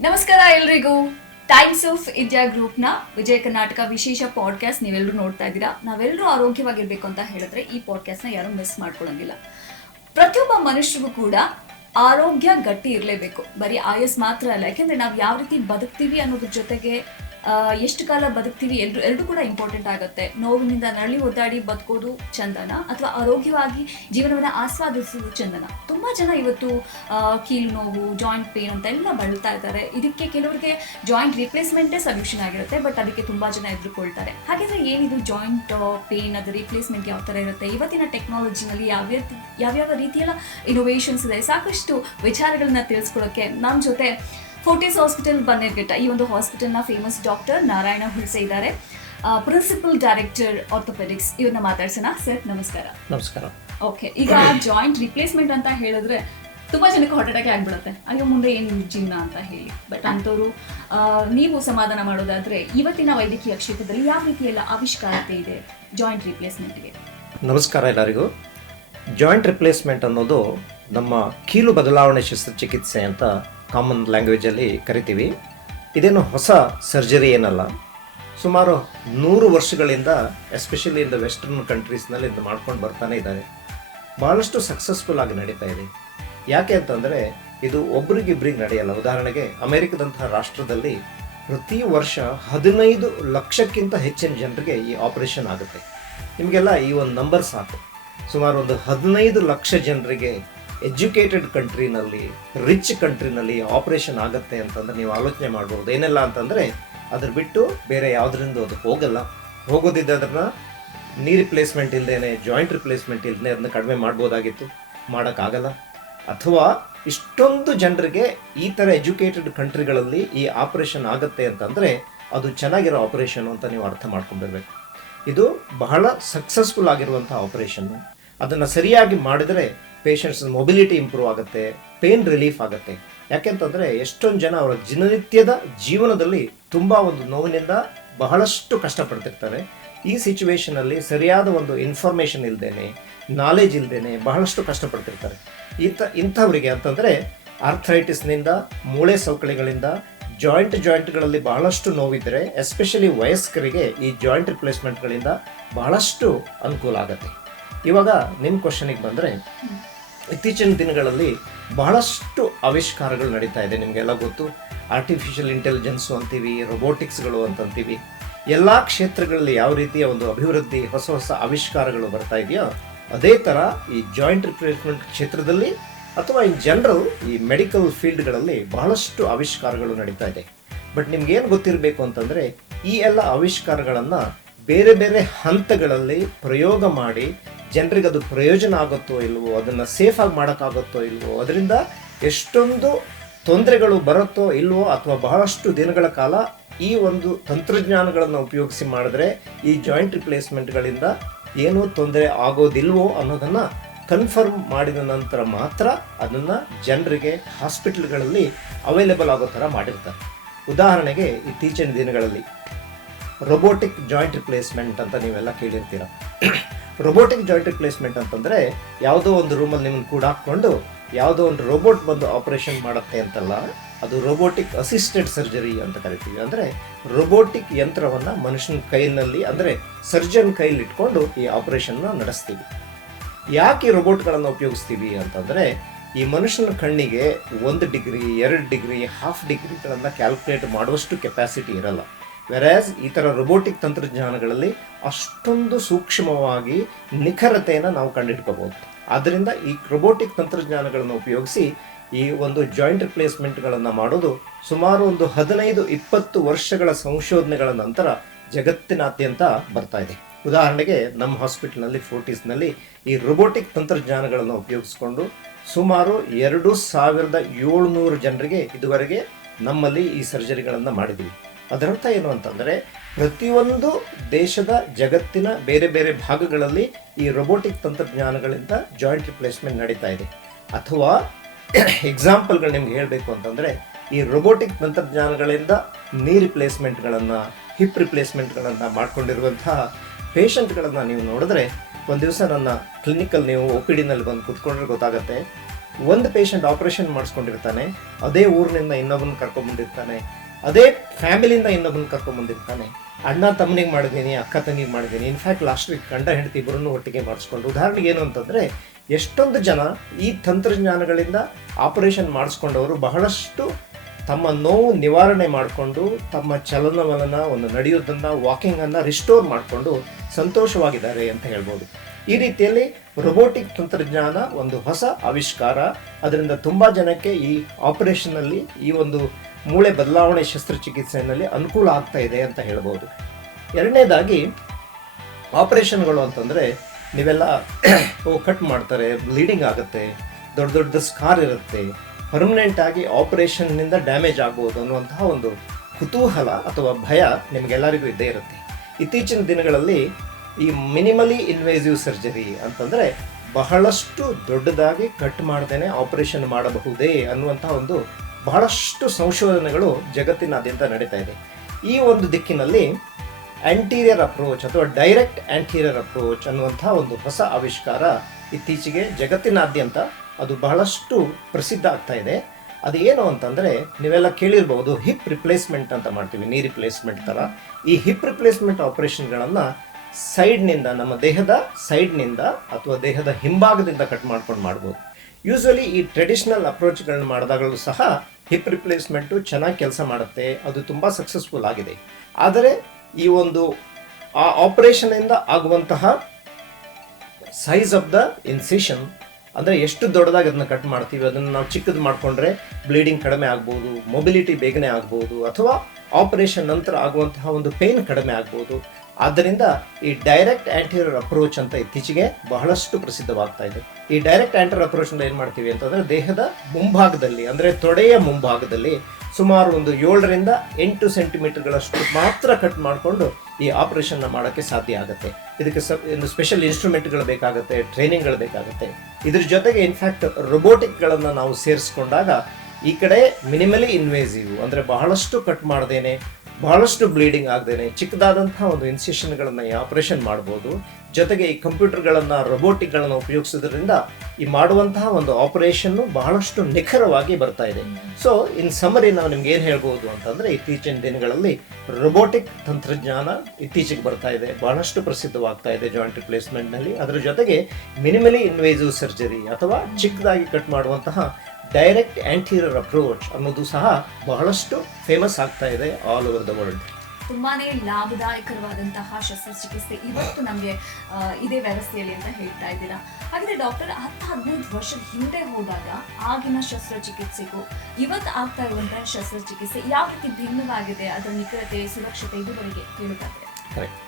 ನಮಸ್ಕಾರ ಎಲ್ರಿಗೂ. Times of India ಗ್ರೂಪ್ನ ವಿಜಯ ಕರ್ನಾಟಕ ವಿಶೇಷ ಪಾಡ್ಕಾಸ್ಟ್ ನೀವೆಲ್ಲರೂ ನೋಡ್ತಾ ಇದ್ದೀರಾ. ನಾವೆಲ್ಲರೂ ಆರೋಗ್ಯವಾಗಿರ್ಬೇಕು ಅಂತ ಹೇಳಿದ್ರೆ ಈ ಪಾಡ್ಕಾಸ್ಟ್ನ ಯಾರು ಮಿಸ್ ಮಾಡ್ಕೊಳ್ಳೋಂಗಿಲ್ಲ. ಪ್ರತಿಯೊಬ್ಬ ಮನುಷ್ಯರಿಗೂ ಕೂಡ ಆರೋಗ್ಯ ಗಟ್ಟಿ ಇರಲೇಬೇಕು. ಬರೀ ಆಯಸ್ ಮಾತ್ರ ಅಲ್ಲ, ಯಾಕೆಂದ್ರೆ ನಾವು ಯಾವ ರೀತಿ ಬದುಕ್ತೀವಿ ಅನ್ನೋದ್ರ ಜೊತೆಗೆ ಎಷ್ಟು ಕಾಲ ಬದುಕ್ತೀವಿ ಎರಡು ಕೂಡ ಇಂಪಾರ್ಟೆಂಟ್ ಆಗುತ್ತೆ. ನೋವಿನಿಂದ ನರಳಿ ಒದ್ದಾಡಿ ಬದುಕೋದು ಚಂದನ ಅಥವಾ ಆರೋಗ್ಯವಾಗಿ ಜೀವನವನ್ನು ಆಸ್ವಾದಿಸೋದು ಚಂದನ. ತುಂಬ ಜನ ಇವತ್ತು ಕೀಲು ನೋವು, ಜಾಯಿಂಟ್ ಪೇನ್ ಅಂತ ಎಲ್ಲ ಬಳಲ್ತಾ ಇದ್ದಾರೆ. ಇದಕ್ಕೆ ಕೆಲವರಿಗೆ ಜಾಯಿಂಟ್ ರಿಪ್ಲೇಸ್ಮೆಂಟೇ ಸೊಲ್ಯೂಷನ್ ಆಗಿರುತ್ತೆ, ಬಟ್ ಅದಕ್ಕೆ ತುಂಬ ಜನ ಎದುರುಕೊಳ್ತಾರೆ. ಹಾಗಾದರೆ ಏನಿದು ಜಾಯಿಂಟ್ ಪೇನ್, ಅದು ರಿಪ್ಲೇಸ್ಮೆಂಟ್ ಯಾವ ಥರ ಇರುತ್ತೆ, ಇವತ್ತಿನ ಟೆಕ್ನಾಲಜಿನಲ್ಲಿ ಯಾವ್ಯಾವ ರೀತಿಯೆಲ್ಲ ಇನೋವೇಷನ್ಸ್ ಇದೆ, ಸಾಕಷ್ಟು ವಿಚಾರಗಳನ್ನ ತಿಳಿಸ್ಕೊಡೋಕ್ಕೆ ನಮ್ಮ ಜೊತೆ ಫೋರ್ಟಿಸ್ ಹಾಸ್ಪಿಟಲ್ ಬನ್ನೇರ್ಘಟ್ಟ, ಈ ಒಂದು ಹಾಸ್ಪಿಟಲ್ನ ಫೇಮಸ್ ಡಾಕ್ಟರ್ ನಾರಾಯಣ ಹುಲ್ಸೆ ಇದ್ದಾರೆ, ಪ್ರಿನ್ಸಿಪಲ್ ಡೈರೆಕ್ಟರ್ ಆರ್ಥೋಪೆಡಿಕ್ಸ್. ಇವ್ರನ್ನ ಮಾತಾಡ್ಸೋಣ. ಸರ್ ನಮಸ್ಕಾರ. ನಮಸ್ಕಾರ. ಓಕೆ, ಈಗ ಜಾಯಿಂಟ್ ರಿಪ್ಲೇಸ್ಮೆಂಟ್ ಅಂತ ಹೇಳಿದ್ರೆ ತುಂಬ ಜನಕ್ಕೆ ಹಾರ್ಟ್ ಅಟ್ಯಾಕ್ ಆಗ್ಬಿಡುತ್ತೆ. ಅಯ್ಯೋ ಮುಂದೆ ಏನು ಜೀವನ ಅಂತ ಹೇಳಿ. ಬಟ್ ಅಂಥವ್ರು ನೀವು ಸಮಾಧಾನ ಮಾಡೋದಾದ್ರೆ ಇವತ್ತಿನ ವೈದ್ಯಕೀಯ ಕ್ಷೇತ್ರದಲ್ಲಿ ಯಾವ ರೀತಿಯೆಲ್ಲ ಆವಿಷ್ಕಾರತೆ ಇದೆ ಜಾಯಿಂಟ್ ರಿಪ್ಲೇಸ್ಮೆಂಟ್ಗೆ? ನಮಸ್ಕಾರ ಎಲ್ಲರಿಗೂ. ಜಾಯಿಂಟ್ ರಿಪ್ಲೇಸ್ಮೆಂಟ್ ಅನ್ನೋದು ನಮ್ಮ ಕೀಲು ಬದಲಾವಣೆ ಶಸ್ತ್ರಚಿಕಿತ್ಸೆ ಅಂತ ಕಾಮನ್ ಲ್ಯಾಂಗ್ವೇಜಲ್ಲಿ ಕರಿತೀವಿ. ಇದೇನು ಹೊಸ ಸರ್ಜರಿ ಏನಲ್ಲ. ಸುಮಾರು 100 ವರ್ಷಗಳಿಂದ ಎಸ್ಪೆಷಲಿ ಇನ್ ದ ವೆಸ್ಟರ್ನ್ ಕಂಟ್ರೀಸ್ನಲ್ಲಿ ಇದು ಮಾಡ್ಕೊಂಡು ಬರ್ತಾನೆ ಇದ್ದಾರೆ. ಭಾಳಷ್ಟು ಸಕ್ಸಸ್ಫುಲ್ ಆಗಿ ನಡೀತಾ ಇದೆ. ಯಾಕೆ ಅಂತಂದರೆ ಇದು ಒಬ್ರಿಗಿಬ್ರಿಗೆ ನಡೆಯಲ್ಲ. ಉದಾಹರಣೆಗೆ ಅಮೆರಿಕದಂತಹ ರಾಷ್ಟ್ರದಲ್ಲಿ ಪ್ರತಿ ವರ್ಷ 15 ಲಕ್ಷಕ್ಕಿಂತ ಹೆಚ್ಚಿನ ಜನರಿಗೆ ಈ ಆಪರೇಷನ್ ಆಗುತ್ತೆ. ನಿಮಗೆಲ್ಲ ಈ ಒಂದು ನಂಬರ್ ಸಾಕು. ಸುಮಾರು ಒಂದು 15 ಲಕ್ಷ ಜನರಿಗೆ ಎಜುಕೇಟೆಡ್ ಕಂಟ್ರಿನಲ್ಲಿ, ರಿಚ್ ಕಂಟ್ರಿನಲ್ಲಿ ಆಪರೇಷನ್ ಆಗುತ್ತೆ ಅಂತಂದ್ರೆ ನೀವು ಆಲೋಚನೆ ಮಾಡ್ಬೋದು. ಏನೆಲ್ಲ ಅಂತಂದರೆ ಅದ್ರ ಬಿಟ್ಟು ಬೇರೆ ಯಾವುದರಿಂದ ಅದು ಹೋಗಲ್ಲ. ಹೋಗೋದಿದ್ದದನ್ನ ನೀ ರಿಪ್ಲೇಸ್ಮೆಂಟ್ ಇಲ್ಲದೇನೆ, ಜಾಯಿಂಟ್ ರಿಪ್ಲೇಸ್ಮೆಂಟ್ ಇಲ್ಲದೇ ಅದನ್ನ ಕಡಿಮೆ ಮಾಡ್ಬೋದಾಗಿತ್ತು, ಮಾಡೋಕ್ಕಾಗಲ್ಲ. ಅಥವಾ ಇಷ್ಟೊಂದು ಜನರಿಗೆ ಈ ಥರ ಎಜುಕೇಟೆಡ್ ಕಂಟ್ರಿಗಳಲ್ಲಿ ಈ ಆಪರೇಷನ್ ಆಗುತ್ತೆ ಅಂತಂದರೆ ಅದು ಚೆನ್ನಾಗಿರೋ ಆಪರೇಷನ್ ಅಂತ ನೀವು ಅರ್ಥ ಮಾಡ್ಕೊಂಡಿರ್ಬೇಕು. ಇದು ಬಹಳ ಸಕ್ಸಸ್ಫುಲ್ ಆಗಿರುವಂಥ ಆಪರೇಷನ್ನು. ಅದನ್ನು ಸರಿಯಾಗಿ ಮಾಡಿದರೆ ಪೇಷಂಟ್ಸ್ ಮೊಬಿಲಿಟಿ ಇಂಪ್ರೂವ್ ಆಗುತ್ತೆ, ಪೇನ್ ರಿಲೀಫ್ ಆಗುತ್ತೆ. ಯಾಕೆಂತಂದರೆ ಎಷ್ಟೊಂದು ಜನ ಅವರ ದಿನನಿತ್ಯದ ಜೀವನದಲ್ಲಿ ತುಂಬ ಒಂದು ನೋವಿನಿಂದ ಬಹಳಷ್ಟು ಕಷ್ಟಪಡ್ತಿರ್ತಾರೆ. ಈ ಸಿಚುವೇಷನಲ್ಲಿ ಸರಿಯಾದ ಒಂದು ಇನ್ಫಾರ್ಮೇಷನ್ ಇಲ್ಲದೇನೆ, ನಾಲೆಜ್ ಇಲ್ಲದೇನೆ ಬಹಳಷ್ಟು ಕಷ್ಟಪಡ್ತಿರ್ತಾರೆ. ಇಂಥವರಿಗೆ ಅಂತಂದರೆ ಆರ್ಥರೈಟಿಸ್ನಿಂದ, ಮೂಳೆ ಸೌಕಳಿಗಳಿಂದ, ಜಾಯಿಂಟ್ಗಳಲ್ಲಿ ಬಹಳಷ್ಟು ನೋವಿದ್ದರೆ ಎಸ್ಪೆಷಲಿ ವಯಸ್ಕರಿಗೆ ಈ ಜಾಯಿಂಟ್ ರಿಪ್ಲೇಸ್ಮೆಂಟ್ಗಳಿಂದ ಬಹಳಷ್ಟು ಅನುಕೂಲ ಆಗುತ್ತೆ. ಇವಾಗ ನಿಮ್ಮ ಕ್ವಶನಿಗೆ ಬಂದರೆ, ಇತ್ತೀಚಿನ ದಿನಗಳಲ್ಲಿ ಬಹಳಷ್ಟು ಆವಿಷ್ಕಾರಗಳು ನಡೀತಾ ಇದೆ. ನಿಮಗೆಲ್ಲ ಗೊತ್ತು, ಆರ್ಟಿಫಿಷಿಯಲ್ ಇಂಟೆಲಿಜೆನ್ಸು ಅಂತೀವಿ, ರೊಬೋಟಿಕ್ಸ್ಗಳು ಅಂತಂತೀವಿ. ಎಲ್ಲ ಕ್ಷೇತ್ರಗಳಲ್ಲಿ ಯಾವ ರೀತಿಯ ಒಂದು ಅಭಿವೃದ್ಧಿ, ಹೊಸ ಹೊಸ ಆವಿಷ್ಕಾರಗಳು ಬರ್ತಾ ಇದೆಯೋ ಅದೇ ಥರ ಈ ಜಾಯಿಂಟ್ ರಿಪ್ಲೇಸ್ಮೆಂಟ್ ಕ್ಷೇತ್ರದಲ್ಲಿ ಅಥವಾ ಇನ್ ಜನರಲ್ ಈ ಮೆಡಿಕಲ್ ಫೀಲ್ಡ್ಗಳಲ್ಲಿ ಬಹಳಷ್ಟು ಆವಿಷ್ಕಾರಗಳು ನಡೀತಾ ಇದೆ. ಬಟ್ ನಿಮ್ಗೇನು ಗೊತ್ತಿರಬೇಕು ಅಂತಂದರೆ ಈ ಎಲ್ಲ ಆವಿಷ್ಕಾರಗಳನ್ನು ಬೇರೆ ಬೇರೆ ಹಂತಗಳಲ್ಲಿ ಪ್ರಯೋಗ ಮಾಡಿ ಜನರಿಗೆ ಅದು ಪ್ರಯೋಜನ ಆಗುತ್ತೋ ಇಲ್ವೋ, ಅದನ್ನು ಸೇಫಾಗಿ ಮಾಡೋಕ್ಕಾಗುತ್ತೋ ಇಲ್ವೋ, ಅದರಿಂದ ಎಷ್ಟೊಂದು ತೊಂದರೆಗಳು ಬರುತ್ತೋ ಇಲ್ವೋ, ಅಥವಾ ಬಹಳಷ್ಟು ದಿನಗಳ ಕಾಲ ಈ ಒಂದು ತಂತ್ರಜ್ಞಾನಗಳನ್ನು ಉಪಯೋಗಿಸಿ ಮಾಡಿದ್ರೆ ಈ ಜಾಯಿಂಟ್ ರಿಪ್ಲೇಸ್ಮೆಂಟ್ಗಳಿಂದ ಏನೂ ತೊಂದರೆ ಆಗೋದಿಲ್ವೋ ಅನ್ನೋದನ್ನು ಕನ್ಫರ್ಮ್ ಮಾಡಿದ ನಂತರ ಮಾತ್ರ ಅದನ್ನು ಜನರಿಗೆ ಹಾಸ್ಪಿಟಲ್ಗಳಲ್ಲಿ ಅವೈಲೇಬಲ್ ಆಗೋ ಥರ ಮಾಡಿರ್ತಾರೆ. ಉದಾಹರಣೆಗೆ ಇತ್ತೀಚಿನ ದಿನಗಳಲ್ಲಿ ರೊಬೋಟಿಕ್ ಜಾಯಿಂಟ್ ರಿಪ್ಲೇಸ್ಮೆಂಟ್ ಅಂತ ನೀವೆಲ್ಲ ಕೇಳಿರ್ತೀರ. ರೊಬೋಟಿಕ್ ಜಾಯಿಂಟ್ ರಿಪ್ಲೇಸ್ಮೆಂಟ್ ಅಂತಂದರೆ ಯಾವುದೋ ಒಂದು ರೂಮಲ್ಲಿ ನಿಮ್ಮನ್ನು ಕೂಡ ಹಾಕ್ಕೊಂಡು ಯಾವುದೋ ಒಂದು ರೋಬೋಟ್ ಬಂದು ಆಪರೇಷನ್ ಮಾಡುತ್ತೆ ಅಂತಲ್ಲ, ಅದು ರೋಬೋಟಿಕ್ ಅಸಿಸ್ಟೆಡ್ ಸರ್ಜರಿ ಅಂತ ಕರಿತೀವಿ. ಅಂದರೆ ರೋಬೋಟಿಕ್ ಯಂತ್ರವನ್ನು ಮನುಷ್ಯನ ಕೈಯಲ್ಲಿ, ಅಂದರೆ ಸರ್ಜನ್ ಕೈಯಲ್ಲಿ ಇಟ್ಕೊಂಡು ಈ ಆಪರೇಷನ್ನ ನಡೆಸ್ತೀವಿ. ಯಾಕೆ ಈ ರೋಬೋಟ್ಗಳನ್ನು ಉಪಯೋಗಿಸ್ತೀವಿ ಅಂತಂದರೆ ಈ ಮನುಷ್ಯನ ಕಣ್ಣಿಗೆ 1 ಡಿಗ್ರಿ, 2 ಡಿಗ್ರಿ, ಹಾಫ್ ಡಿಗ್ರಿಗಳನ್ನು ಕ್ಯಾಲ್ಕುಲೇಟ್ ಮಾಡುವಷ್ಟು ಕೆಪಾಸಿಟಿ ಇರಲ್ಲ. ವೆರಾಸ್ ಈ ಥರ ರೊಬೋಟಿಕ್ ತಂತ್ರಜ್ಞಾನಗಳಲ್ಲಿ ಅಷ್ಟೊಂದು ಸೂಕ್ಷ್ಮವಾಗಿ ನಿಖರತೆಯನ್ನು ನಾವು ಕಂಡುಹಿಡ್ಕೋಬಹುದು. ಆದ್ದರಿಂದ ಈ ರೊಬೋಟಿಕ್ ತಂತ್ರಜ್ಞಾನಗಳನ್ನು ಉಪಯೋಗಿಸಿ ಈ ಒಂದು ಜಾಯಿಂಟ್ ರಿಪ್ಲೇಸ್ಮೆಂಟ್ಗಳನ್ನು ಮಾಡೋದು ಸುಮಾರು ಒಂದು 15-20 ವರ್ಷಗಳ ಸಂಶೋಧನೆಗಳ ನಂತರ ಜಗತ್ತಿನಾದ್ಯಂತ ಬರ್ತಾ ಇದೆ. ಉದಾಹರಣೆಗೆ ನಮ್ಮ ಹಾಸ್ಪಿಟಲ್ನಲ್ಲಿ ಫೋರ್ಟಿಸ್ನಲ್ಲಿ ಈ ರೊಬೋಟಿಕ್ ತಂತ್ರಜ್ಞಾನಗಳನ್ನು ಉಪಯೋಗಿಸ್ಕೊಂಡು ಸುಮಾರು 2700 ಜನರಿಗೆ ಇದುವರೆಗೆ ನಮ್ಮಲ್ಲಿ ಈ ಸರ್ಜರಿಗಳನ್ನು ಮಾಡಿದ್ದೀವಿ. ಅದರರ್ಥ ಏನು ಅಂತಂದರೆ ಪ್ರತಿಯೊಂದು ದೇಶದ ಜಗತ್ತಿನ ಬೇರೆ ಬೇರೆ ಭಾಗಗಳಲ್ಲಿ ಈ ರೊಬೋಟಿಕ್ ತಂತ್ರಜ್ಞಾನಗಳಿಂದ ಜಾಯಿಂಟ್ ರಿಪ್ಲೇಸ್ಮೆಂಟ್ ನಡೀತಾ ಇದೆ. ಅಥವಾ ಎಕ್ಸಾಂಪಲ್ಗಳು ನಿಮ್ಗೆ ಹೇಳಬೇಕು ಅಂತಂದರೆ ಈ ರೊಬೋಟಿಕ್ ತಂತ್ರಜ್ಞಾನಗಳಿಂದ ನೀ ರಿಪ್ಲೇಸ್ಮೆಂಟ್ಗಳನ್ನು, ಹಿಪ್ ರಿಪ್ಲೇಸ್ಮೆಂಟ್ಗಳನ್ನು ಮಾಡ್ಕೊಂಡಿರುವಂತಹ ಪೇಷಂಟ್ಗಳನ್ನು ನೀವು ನೋಡಿದ್ರೆ, ಒಂದು ದಿವಸ ನನ್ನ ಕ್ಲಿನಿಕಲ್ಲಿ ನೀವು OPDನಲ್ಲಿ ಬಂದು ಕೂತ್ಕೊಂಡ್ರೆ ಗೊತ್ತಾಗುತ್ತೆ, ಒಂದು ಪೇಷಂಟ್ ಆಪರೇಷನ್ ಮಾಡಿಸ್ಕೊಂಡಿರ್ತಾನೆ, ಅದೇ ಊರಿನಿಂದ ಇನ್ನೊಬ್ಬನ ಕರ್ಕೊಂಡ್ಬಂದಿರ್ತಾನೆ, ಅದೇ ಫ್ಯಾಮಿಲಿಯಿಂದ ಇನ್ನೊಬ್ಬನ ಕರ್ಕೊಂಡ್ಬಂದಿರ್ತಾನೆ. ಅಣ್ಣ ತಮ್ಮನಿಗೆ ಮಾಡಿದ್ದೀನಿ, ಅಕ್ಕ ತಂಗಿಗೆ ಮಾಡಿದ್ದೀನಿ, ಇನ್ಫ್ಯಾಕ್ಟ್ ಲಾಸ್ಟಿಗೆ ಗಂಡ ಹೆಂಡತಿ ಇಬ್ಬರನ್ನು ಒಟ್ಟಿಗೆ ಮಾಡಿಸ್ಕೊಂಡು. ಉದಾಹರಣೆಗೆ ಏನು ಅಂತಂದರೆ, ಎಷ್ಟೊಂದು ಜನ ಈ ತಂತ್ರಜ್ಞಾನಗಳಿಂದ ಆಪರೇಷನ್ ಮಾಡಿಸ್ಕೊಂಡವರು ಬಹಳಷ್ಟು ತಮ್ಮ ನೋವು ನಿವಾರಣೆ ಮಾಡಿಕೊಂಡು ತಮ್ಮ ಚಲನವಲನ ಒಂದು ನಡೆಯೋದನ್ನು, ವಾಕಿಂಗನ್ನು ರಿಸ್ಟೋರ್ ಮಾಡಿಕೊಂಡು ಸಂತೋಷವಾಗಿದ್ದಾರೆ ಅಂತ ಹೇಳ್ಬೋದು. ಈ ರೀತಿಯಲ್ಲಿ ರೊಬೋಟಿಕ್ ತಂತ್ರಜ್ಞಾನ ಒಂದು ಹೊಸ ಆವಿಷ್ಕಾರ. ಅದರಿಂದ ತುಂಬ ಜನಕ್ಕೆ ಈ ಆಪರೇಷನ್ನಲ್ಲಿ, ಈ ಒಂದು ಮೂಳೆ ಬದಲಾವಣೆ ಶಸ್ತ್ರಚಿಕಿತ್ಸೆಯಲ್ಲಿ ಅನುಕೂಲ ಆಗ್ತಾ ಇದೆ ಅಂತ ಹೇಳ್ಬೋದು. ಎರಡನೇದಾಗಿ ಆಪರೇಷನ್ಗಳು ಅಂತಂದರೆ, ನೀವೆಲ್ಲ ಕಟ್ ಮಾಡ್ತಾರೆ, ಬ್ಲೀಡಿಂಗ್ ಆಗುತ್ತೆ, ದೊಡ್ಡ ದೊಡ್ಡ ಸ್ಕಾರ್ ಇರುತ್ತೆ, ಪರ್ಮನೆಂಟ್ ಆಗಿ ಆಪರೇಷನ್ನಿಂದ ಡ್ಯಾಮೇಜ್ ಆಗ್ಬೋದು ಅನ್ನುವಂತಹ ಒಂದು ಕುತೂಹಲ ಅಥವಾ ಭಯ ನಿಮಗೆಲ್ಲರಿಗೂ ಇದ್ದೇ ಇರುತ್ತೆ. ಇತ್ತೀಚಿನ ದಿನಗಳಲ್ಲಿ ಈ ಮಿನಿಮಲಿ ಇನ್ವೇಸಿವ್ ಸರ್ಜರಿ ಅಂತಂದರೆ ಬಹಳಷ್ಟು ದೊಡ್ಡದಾಗಿ ಕಟ್ ಮಾಡ್ದೇನೆ ಆಪರೇಷನ್ ಮಾಡಬಹುದೇ ಅನ್ನುವಂತಹ ಒಂದು ಬಹಳಷ್ಟು ಸಂಶೋಧನೆಗಳು ಜಗತ್ತಿನಾದ್ಯಂತ ನಡೀತಾ ಇದೆ. ಈ ಒಂದು ದಿಕ್ಕಿನಲ್ಲಿ ಆಂಟೀರಿಯರ್ ಅಪ್ರೋಚ್ ಅಥವಾ ಡೈರೆಕ್ಟ್ ಆಂಟೀರಿಯರ್ ಅಪ್ರೋಚ್ ಅನ್ನುವಂಥ ಒಂದು ಹೊಸ ಆವಿಷ್ಕಾರ ಇತ್ತೀಚೆಗೆ ಜಗತ್ತಿನಾದ್ಯಂತ ಅದು ಬಹಳಷ್ಟು ಪ್ರಸಿದ್ಧ ಆಗ್ತಾ ಇದೆ. ಅದು ಏನು ಅಂತಂದರೆ, ನೀವೆಲ್ಲ ಕೇಳಿರ್ಬೋದು, ಹಿಪ್ ರಿಪ್ಲೇಸ್ಮೆಂಟ್ ಅಂತ ಮಾಡ್ತೀವಿ, ನೀ ರಿಪ್ಲೇಸ್ಮೆಂಟ್ ಥರ. ಈ ಹಿಪ್ ರಿಪ್ಲೇಸ್ಮೆಂಟ್ ಆಪರೇಷನ್ಗಳನ್ನು ಸೈಡ್ನಿಂದ, ನಮ್ಮ ದೇಹದ ಸೈಡ್ನಿಂದ ಅಥವಾ ದೇಹದ ಹಿಂಭಾಗದಿಂದ ಕಟ್ ಮಾಡ್ಕೊಂಡು ಮಾಡ್ಬೋದು. ಯೂಶ್ವಲಿ ಈ ಟ್ರೆಡಿಷ್ನಲ್ ಅಪ್ರೋಚ್ಗಳನ್ನ ಮಾಡಿದಾಗಲೂ ಸಹ ಹಿಪ್ ರಿಪ್ಲೇಸ್ಮೆಂಟು ಚೆನ್ನಾಗಿ ಕೆಲಸ ಮಾಡುತ್ತೆ, ಅದು ತುಂಬ ಸಕ್ಸಸ್ಫುಲ್ ಆಗಿದೆ. ಆದರೆ ಈ ಒಂದು ಆ ಆಪರೇಷನಿಂದ ಆಗುವಂತಹ ಸೈಜ್ ಆಫ್ ದ ಇನ್ಸಿಷನ್, ಅಂದರೆ ಎಷ್ಟು ದೊಡ್ಡದಾಗಿ ಅದನ್ನು ಕಟ್ ಮಾಡ್ತೀವಿ, ಅದನ್ನು ನಾವು ಚಿಕ್ಕದು ಮಾಡಿಕೊಂಡ್ರೆ ಬ್ಲೀಡಿಂಗ್ ಕಡಿಮೆ ಆಗ್ಬೋದು, ಮೊಬಿಲಿಟಿ ಬೇಗನೆ ಆಗ್ಬೋದು, ಅಥವಾ ಆಪರೇಷನ್ ನಂತರ ಆಗುವಂತಹ ಒಂದು ಪೇನ್ ಕಡಿಮೆ ಆಗ್ಬೋದು. ಆದ್ದರಿಂದ ಈ ಡೈರೆಕ್ಟ್ ಆಂಟೀರಿಯರ್ ಅಪ್ರೋಚ್ ಅಂತ ಇತ್ತೀಚೆಗೆ ಬಹಳಷ್ಟು ಪ್ರಸಿದ್ಧವಾಗ್ತಾ ಇದೆ. ಈ ಡೈರೆಕ್ಟ್ ಆಂಟೀರಿಯರ್ ಅಪ್ರೋಚ್ನ ಏನು ಮಾಡ್ತೀವಿ ಅಂತಂದರೆ, ದೇಹದ ಮುಂಭಾಗದಲ್ಲಿ, ಅಂದರೆ ತೊಡೆಯ ಮುಂಭಾಗದಲ್ಲಿ ಸುಮಾರು ಒಂದು 7 ರಿಂದ 8 ಸೆಂಟಿಮೀಟರ್ಗಳಷ್ಟು ಮಾತ್ರ ಕಟ್ ಮಾಡಿಕೊಂಡು ಈ ಆಪರೇಷನ್ನ ಮಾಡೋಕ್ಕೆ ಸಾಧ್ಯ ಆಗುತ್ತೆ. ಇದಕ್ಕೆ ಒಂದು ಸ್ಪೆಷಲ್ ಇನ್ಸ್ಟ್ರೂಮೆಂಟ್ಗಳು ಬೇಕಾಗುತ್ತೆ, ಟ್ರೈನಿಂಗ್ಗಳು ಬೇಕಾಗುತ್ತೆ. ಇದ್ರ ಜೊತೆಗೆ ಇನ್ಫ್ಯಾಕ್ಟ್ ರೊಬೋಟಿಕ್ಗಳನ್ನು ನಾವು ಸೇರಿಸ್ಕೊಂಡಾಗ ಈ ಕಡೆ ಮಿನಿಮಲಿ ಇನ್ವೇಸಿವ್, ಅಂದರೆ ಬಹಳಷ್ಟು ಕಟ್ ಮಾಡ್ದೇನೆ, ಬಹಳಷ್ಟು ಬ್ಲೀಡಿಂಗ್ ಆಗದೇನೆ ಚಿಕ್ಕದಾದಂಥ ಒಂದು ಇನ್ಸಿಷನ್ಗಳನ್ನು ಈ ಆಪರೇಷನ್ ಮಾಡ್ಬೋದು. ಜೊತೆಗೆ ಈ ಕಂಪ್ಯೂಟರ್ಗಳನ್ನು, ರೊಬೋಟಿಕ್ಗಳನ್ನು ಉಪಯೋಗಿಸೋದ್ರಿಂದ ಈ ಮಾಡುವಂತಹ ಒಂದು ಆಪರೇಷನ್ನು ಬಹಳಷ್ಟು ನಿಖರವಾಗಿ ಬರ್ತಾ ಇದೆ. ಸೊ ಇನ್ ಸಮ್ಮರಿ ನಾವು ನಿಮ್ಗೆ ಏನು ಹೇಳ್ಬೋದು ಅಂತಂದರೆ, ಇತ್ತೀಚಿನ ದಿನಗಳಲ್ಲಿ ರೊಬೋಟಿಕ್ ತಂತ್ರಜ್ಞಾನ ಇತ್ತೀಚೆಗೆ ಬರ್ತಾ ಇದೆ, ಬಹಳಷ್ಟು ಪ್ರಸಿದ್ಧವಾಗ್ತಾ ಇದೆ ಜಾಯಿಂಟ್ ರಿಪ್ಲೇಸ್ಮೆಂಟ್ನಲ್ಲಿ. ಅದರ ಜೊತೆಗೆ ಮಿನಿಮಲಿ ಇನ್ವೇಸಿವ್ ಸರ್ಜರಿ ಅಥವಾ ಚಿಕ್ಕದಾಗಿ ಕಟ್ ಮಾಡುವಂತಹ ಡೈರೆಕ್ಟ್ ಆಂಟೀರಿಯರ್ ಅಪ್ರೋಚ್ ಅನ್ನೋದು ಸಹ ಬಹಳಷ್ಟು ಫೇಮಸ್ ಆಗ್ತಾ ಇದೆ ಆಲ್ ಓವರ್ ದ ವರ್ಲ್ಡ್. ತುಂಬಾನೇ ಲಾಭದಾಯಕವಾದಂತಹ ಶಸ್ತ್ರಚಿಕಿತ್ಸೆ ಇವತ್ತು ನಮಗೆ ಇದೇ ವ್ಯವಸ್ಥೆಯಲ್ಲಿ ಅಂತ ಹೇಳ್ತಾ ಇದ್ದೀರಾ. ಹಾಗಾದ್ರೆ ಡಾಕ್ಟರ್, 10-15 ವರ್ಷದ ಹಿಂದೆ ಹೋದಾಗ ಆಗಿನ ಶಸ್ತ್ರಚಿಕಿತ್ಸೆಗೂ ಇವತ್ತು ಆಗ್ತಾ ಇರುವಂತಹ ಶಸ್ತ್ರಚಿಕಿತ್ಸೆ ಯಾವ ರೀತಿ ಭಿನ್ನವಾಗಿದೆ, ಅದರ ನಿಖರತೆ, ಸುರಕ್ಷತೆ ಇದುವರೆಗೆ ಹೇಳುತ್ತಾದ್ರೆ? ಕರೆಕ್ಟ್.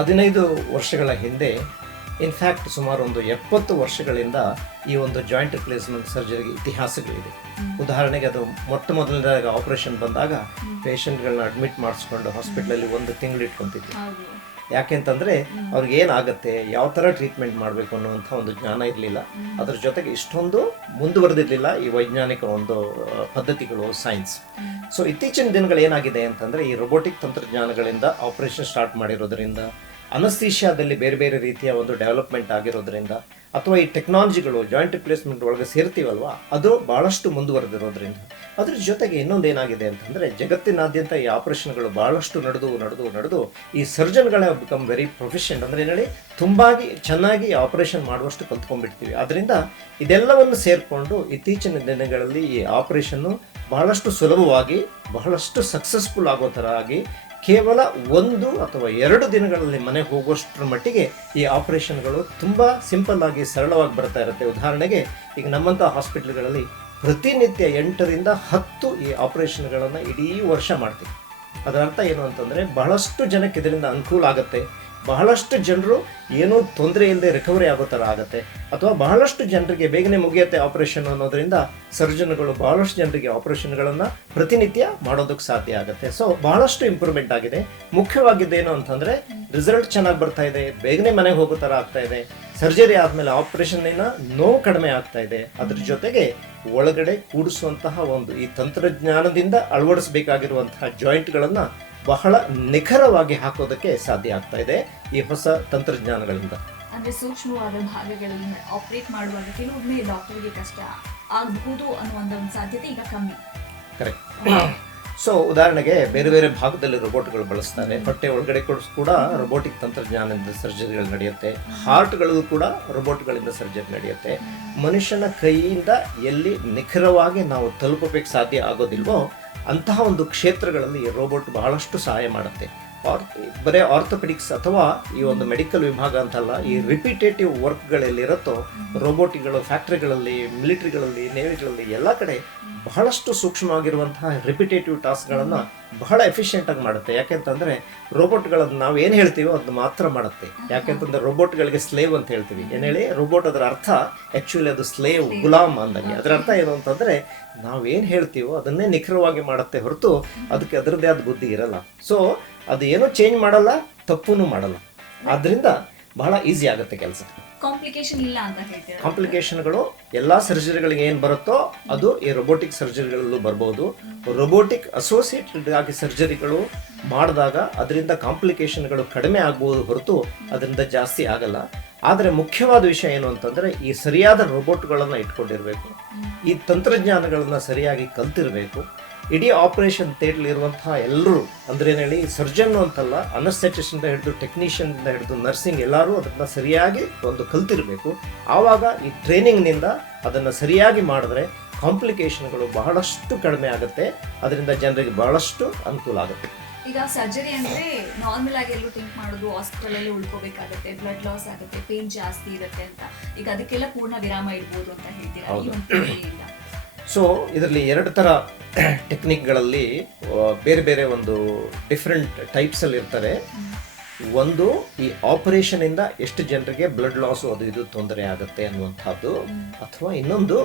15 ವರ್ಷಗಳ ಹಿಂದೆ, ಇನ್ಫ್ಯಾಕ್ಟ್ ಸುಮಾರು ಒಂದು 70 ವರ್ಷಗಳಿಂದ ಈ ಒಂದು ಜಾಯಿಂಟ್ ರಿಪ್ಲೇಸ್ಮೆಂಟ್ ಸರ್ಜರಿಗೆ ಇತಿಹಾಸಗಳಿದೆ. ಉದಾಹರಣೆಗೆ, ಅದು ಮೊದಲನೇದಾಗ ಆಪರೇಷನ್ ಬಂದಾಗ ಪೇಷಂಟ್ಗಳನ್ನ ಅಡ್ಮಿಟ್ ಮಾಡಿಸ್ಕೊಂಡು ಹಾಸ್ಪಿಟ್ಲಲ್ಲಿ 1 ತಿಂಗಳು ಇಟ್ಕೊತಿದ್ವಿ. ಯಾಕೆಂತಂದರೆ ಅವ್ರಿಗೆ ಏನಾಗುತ್ತೆ, ಯಾವ ಥರ ಟ್ರೀಟ್ಮೆಂಟ್ ಮಾಡಬೇಕು ಅನ್ನುವಂಥ ಒಂದು ಜ್ಞಾನ ಇರಲಿಲ್ಲ. ಅದ್ರ ಜೊತೆಗೆ ಇಷ್ಟೊಂದು ಮುಂದುವರೆದಿರಲಿಲ್ಲ ಈ ವೈಜ್ಞಾನಿಕ ಒಂದು ಪದ್ಧತಿಗಳು, ಸೈನ್ಸ್. ಸೊ ಇತ್ತೀಚಿನ ದಿನಗಳು ಏನಾಗಿದೆ ಅಂತಂದರೆ, ಈ ರೊಬೋಟಿಕ್ ತಂತ್ರಜ್ಞಾನಗಳಿಂದ ಆಪರೇಷನ್ ಸ್ಟಾರ್ಟ್ ಮಾಡಿರೋದ್ರಿಂದ, ಅನಸ್ಥೀಷಿಯಾದಲ್ಲಿ ಬೇರೆ ಬೇರೆ ರೀತಿಯ ಒಂದು ಡೆವಲಪ್ಮೆಂಟ್ ಆಗಿರೋದ್ರಿಂದ, ಅಥವಾ ಈ ಟೆಕ್ನಾಲಜಿಗಳು ಜಾಯಿಂಟ್ ರಿಪ್ಲೇಸ್ಮೆಂಟ್ ಒಳಗೆ ಸೇರ್ತೀವಲ್ವಾ, ಅದು ಭಾಳಷ್ಟು ಮುಂದುವರೆದಿರೋದ್ರಿಂದ. ಅದ್ರ ಜೊತೆಗೆ ಇನ್ನೊಂದು ಏನಾಗಿದೆ ಅಂತಂದರೆ, ಜಗತ್ತಿನಾದ್ಯಂತ ಈ ಆಪರೇಷನ್ಗಳು ಭಾಳಷ್ಟು ನಡೆದು ಈ ಸರ್ಜನ್ಗಳೇ ಬಿಕಮ್ ವೆರಿ ಪ್ರೊಫೆಷನ್, ಅಂದರೆ ಏನು ಹೇಳಿ, ತುಂಬಾಗಿ ಚೆನ್ನಾಗಿ ಆಪರೇಷನ್ ಮಾಡುವಷ್ಟು ಕಲ್ತ್ಕೊಂಡ್ಬಿಡ್ತೀವಿ. ಅದರಿಂದ ಇದೆಲ್ಲವನ್ನು ಸೇರಿಕೊಂಡು ಇತ್ತೀಚಿನ ದಿನಗಳಲ್ಲಿ ಈ ಆಪರೇಷನ್ನು ಬಹಳಷ್ಟು ಸುಲಭವಾಗಿ, ಬಹಳಷ್ಟು ಸಕ್ಸಸ್ಫುಲ್ ಆಗೋ ಥರ ಆಗಿ, ಕೇವಲ 1 ಅಥವಾ 2 ದಿನಗಳಲ್ಲಿ ಮನೆಗೆ ಹೋಗುವಷ್ಟರ ಮಟ್ಟಿಗೆ ಈ ಆಪರೇಷನ್ಗಳು ತುಂಬ ಸಿಂಪಲ್ ಆಗಿ, ಸರಳವಾಗಿ ಬರ್ತಾ ಇರುತ್ತೆ. ಉದಾಹರಣೆಗೆ, ಈಗ ನಮ್ಮಂಥ ಹಾಸ್ಪಿಟ್ಲ್ಗಳಲ್ಲಿ ಪ್ರತಿನಿತ್ಯ 8 ರಿಂದ 10 ಈ ಆಪರೇಷನ್ಗಳನ್ನು ಇಡೀ ವರ್ಷ ಮಾಡ್ತೀವಿ. ಅದರ ಅರ್ಥ ಏನು ಅಂತಂದರೆ, ಬಹಳಷ್ಟು ಜನಕ್ಕೆ ಇದರಿಂದ ಅನುಕೂಲ ಆಗುತ್ತೆ, ಬಹಳಷ್ಟು ಜನರು ಏನೂ ತೊಂದರೆ ಇಲ್ಲದೆ ರಿಕವರಿ ಆಗೋ ಥರ ಆಗುತ್ತೆ, ಅಥವಾ ಬಹಳಷ್ಟು ಜನರಿಗೆ ಬೇಗನೆ ಮುಗಿಯುತ್ತೆ ಆಪರೇಷನ್ ಅನ್ನೋದರಿಂದ ಸರ್ಜನ್ಗಳು ಬಹಳಷ್ಟು ಜನರಿಗೆ ಆಪರೇಷನ್ಗಳನ್ನು ಪ್ರತಿನಿತ್ಯ ಮಾಡೋದಕ್ಕೆ ಸಾಧ್ಯ ಆಗುತ್ತೆ. ಸೊ ಬಹಳಷ್ಟು ಇಂಪ್ರೂವ್ಮೆಂಟ್ ಆಗಿದೆ. ಮುಖ್ಯವಾಗಿದ್ದೇನು ಅಂತಂದರೆ, ರಿಸಲ್ಟ್ ಚೆನ್ನಾಗಿ ಬರ್ತಾ ಇದೆ, ಬೇಗನೆ ಮನೆಗೆ ಹೋಗೋ ಥರ ಆಗ್ತಾ ಇದೆ, ಸರ್ಜರಿ ಆದಮೇಲೆ ಆಪರೇಷನ್ನಿನ ನೋವು ಕಡಿಮೆ ಆಗ್ತಾ ಇದೆ. ಅದ್ರ ಜೊತೆಗೆ ಒಳಗಡೆ ಕೂಡಿಸುವಂತಹ ಒಂದು ಈ ತಂತ್ರಜ್ಞಾನದಿಂದ ಅಳವಡಿಸಬೇಕಾಗಿರುವಂತಹ ಜಾಯಿಂಟ್ಗಳನ್ನು ಬಹಳ ನಿಖರವಾಗಿ ಹಾಕೋದಕ್ಕೆ ಸಾಧ್ಯ ಆಗ್ತಾ ಇದೆ ಈ ಹೊಸ ತಂತ್ರಜ್ಞಾನಗಳಿಂದ. ಅಂದ್ರೆ ಸೂಕ್ಷ್ಮವಾದ ಭಾಗಗಳನ್ನು ಆಪರೇಟ್ ಮಾಡುವಾಗ ಕೆಲವೊಮ್ಮೆ ಡಾಕ್ಟರ್ಗೆ ಕಷ್ಟ ಆಗಬಹುದು ಅನ್ನುವಂಥ ಒಂದು ಸಾಧ್ಯತೆ ಈಗ ಕಮ್ಮಿ. ಕರೆಕ್ಟ್. ಸೊ ಉದಾಹರಣೆಗೆ ಬೇರೆ ಬೇರೆ ಭಾಗದಲ್ಲಿ ರೋಬೋಟ್ಗಳು ಬಳಸ್ತಾರೆ. ಹೊಟ್ಟೆ ಒಳಗಡೆ ಕೂಡ ರೋಬೋಟಿಕ್ ತಂತ್ರಜ್ಞಾನದಿಂದ ಸರ್ಜರಿಗಳು ನಡೆಯುತ್ತೆ. ಹಾರ್ಟ್ಗಳಿಗೂ ಕೂಡ ರೋಬೋಟ್ಗಳಿಂದ ಸರ್ಜರಿ ನಡೆಯುತ್ತೆ. ಮನುಷ್ಯನ ಕೈಯಿಂದ ಎಲ್ಲಿ ನಿಖರವಾಗಿ ನಾವು ತಲುಪಬೇಕು ಸಾಧ್ಯ ಆಗೋದಿಲ್ವೋ ಅಂತಹ ಒಂದು ಕ್ಷೇತ್ರಗಳಲ್ಲಿ ರೋಬೋಟ್ ಬಹಳಷ್ಟು ಸಹಾಯ ಮಾಡುತ್ತೆ. ಬರೀ ಆರ್ಥೋಪೆಡಿಕ್ಸ್ ಅಥವಾ ಈ ಒಂದು ಮೆಡಿಕಲ್ ವಿಭಾಗ ಅಂತಲ್ಲ, ಈ ರಿಪಿಟೇಟಿವ್ ವರ್ಕ್ಗಳಲ್ಲಿರುತ್ತೋ ರೋಬೋಟಿಗಳು ಫ್ಯಾಕ್ಟ್ರಿಗಳಲ್ಲಿ, ಮಿಲಿಟರಿಗಳಲ್ಲಿ, ನೇವಿಗಳಲ್ಲಿ ಎಲ್ಲ ಕಡೆ ಬಹಳಷ್ಟು ಸೂಕ್ಷ್ಮವಾಗಿರುವಂತಹ ರಿಪಿಟೇಟಿವ್ ಟಾಸ್ಕ್ಗಳನ್ನು ಬಹಳ ಎಫಿಷಿಯೆಂಟಾಗಿ ಮಾಡುತ್ತೆ. ಯಾಕೆಂತಂದರೆ ರೋಬೋಟ್ಗಳನ್ನು ನಾವು ಏನು ಹೇಳ್ತೀವೋ ಅದು ಮಾತ್ರ ಮಾಡುತ್ತೆ. ಯಾಕೆಂತಂದರೆ ರೋಬೋಟ್ಗಳಿಗೆ ಸ್ಲೇವ್ ಅಂತ ಹೇಳ್ತೀವಿ. ಏನು ಹೇಳಿ, ರೋಬೋಟ್ ಅದರ ಅರ್ಥ ಆ್ಯಕ್ಚುಲಿ ಅದು ಸ್ಲೇವ್, ಗುಲಾಮ್ ಅಂದಂಗೆ. ಅದರ ಅರ್ಥ ಏನು ಅಂತಂದರೆ ನಾವೇನು ಹೇಳ್ತೀವೋ ಅದನ್ನೇ ನಿಖರವಾಗಿ ಮಾಡುತ್ತೆ ಹೊರತು ಅದಕ್ಕೆ ಅದರದ್ದೇ ಆದ ಬುದ್ಧಿ ಇರಲ್ಲ. ಸೊ ಅದು ಏನೂ ಚೇಂಜ್ ಮಾಡಲ್ಲ, ತಪ್ಪೂ ಮಾಡಲ್ಲ. ಆದ್ದರಿಂದ ಬಹಳ ಈಸಿ ಆಗುತ್ತೆ ಕೆಲಸ. ಕಾಂಪ್ಲಿಕೇಶನ್ ಇಲ್ಲ ಅಂತ ಹೇಳ್ತೀರಾ? ಕಾಂಪ್ಲಿಕೇಶನ್ಗಳು ಎಲ್ಲ ಸರ್ಜರಿಗಳಿಗೆ ಏನು ಬರುತ್ತೋ ಅದು ಈ ರೋಬೋಟಿಕ್ ಸರ್ಜರಿಗಳಲ್ಲೂ ಬರ್ಬೋದು. ರೋಬೋಟಿಕ್ ಅಸೋಸಿಯೇಟೆಡ್ ಆಗಿ ಸರ್ಜರಿಗಳು ಮಾಡಿದಾಗ ಅದರಿಂದ ಕಾಂಪ್ಲಿಕೇಶನ್ಗಳು ಕಡಿಮೆ ಆಗ್ಬೋದು ಹೊರತು ಅದರಿಂದ ಜಾಸ್ತಿ ಆಗಲ್ಲ. ಆದರೆ ಮುಖ್ಯವಾದ ವಿಷಯ ಏನು ಅಂತಂದರೆ ಈ ಸರಿಯಾದ ರೋಬೋಟ್ಗಳನ್ನು ಇಟ್ಕೊಂಡಿರಬೇಕು, ಈ ತಂತ್ರಜ್ಞಾನಗಳನ್ನು ಸರಿಯಾಗಿ ಕಲ್ತಿರಬೇಕು. ಇಡೀ ಆಪರೇಷನ್ ಥಿಯೇಟರ್ಲಿರುವಂತಹ ಎಲ್ಲರೂ ಅಂದ್ರೆ ಏನು ಹೇಳಿ, ಸರ್ಜನ್ ಅಂತಲ್ಲ, ಅನಸ್ಥೆಟಿಸ್ಟಿಂದ ಹಿಡಿದು ಟೆಕ್ನಿಷಿಯನ್ನಿಂದ ಹಿಡಿದು ನರ್ಸಿಂಗ್ ಎಲ್ಲರೂ ಅದನ್ನು ಸರಿಯಾಗಿ ಒಂದು ಕಲ್ತಿರಬೇಕು. ಆವಾಗ ಈ ಟ್ರೈನಿಂಗ್ನಿಂದ ಅದನ್ನು ಸರಿಯಾಗಿ ಮಾಡಿದ್ರೆ ಕಾಂಪ್ಲಿಕೇಶನ್ಗಳು ಬಹಳಷ್ಟು ಕಡಿಮೆ ಆಗುತ್ತೆ. ಅದರಿಂದ ಜನರಿಗೆ ಬಹಳಷ್ಟು ಅನುಕೂಲ ಆಗುತ್ತೆ. ಈಗ ಸರ್ಜರಿ ಅಂದ್ರೆ ನಾರ್ಮಲ್ ಆಗಿ ಎಲ್ಲರೂ ಥಿಂಕ್ ಮಾಡೋದು ಹಾಸ್ಪಿಟಲ್ ಅಲ್ಲಿ ಉಳ್ಕೋಬೇಕಾಗುತ್ತೆ, ಬ್ಲಡ್ ಲಾಸ್ ಆಗುತ್ತೆ, ಪೇನ್ ಜಾಸ್ತಿ ಇರುತ್ತೆ ಅಂತ. ಈಗ ಅದಕ್ಕೆಲ್ಲ ಪೂರ್ಣ ವಿರಾಮ ಇಡ್ಬೋದು ಅಂತ ಹೇಳ್ತೀರಾ? ಸೊ ಇದರಲ್ಲಿ ಎರಡು ಥರ ಟೆಕ್ನಿಕ್ಗಳಲ್ಲಿ ಬೇರೆ ಬೇರೆ ಒಂದು ಡಿಫ್ರೆಂಟ್ ಟೈಪ್ಸಲ್ಲಿ ಇರ್ತಾರೆ. ಒಂದು ಈ ಆಪರೇಷನಿಂದ ಎಷ್ಟು ಜನರಿಗೆ ಬ್ಲಡ್ ಲಾಸು ಅದು ಇದು ತೊಂದರೆ ಆಗುತ್ತೆ ಅನ್ನುವಂಥದ್ದು, ಅಥವಾ ಇನ್ನೊಂದು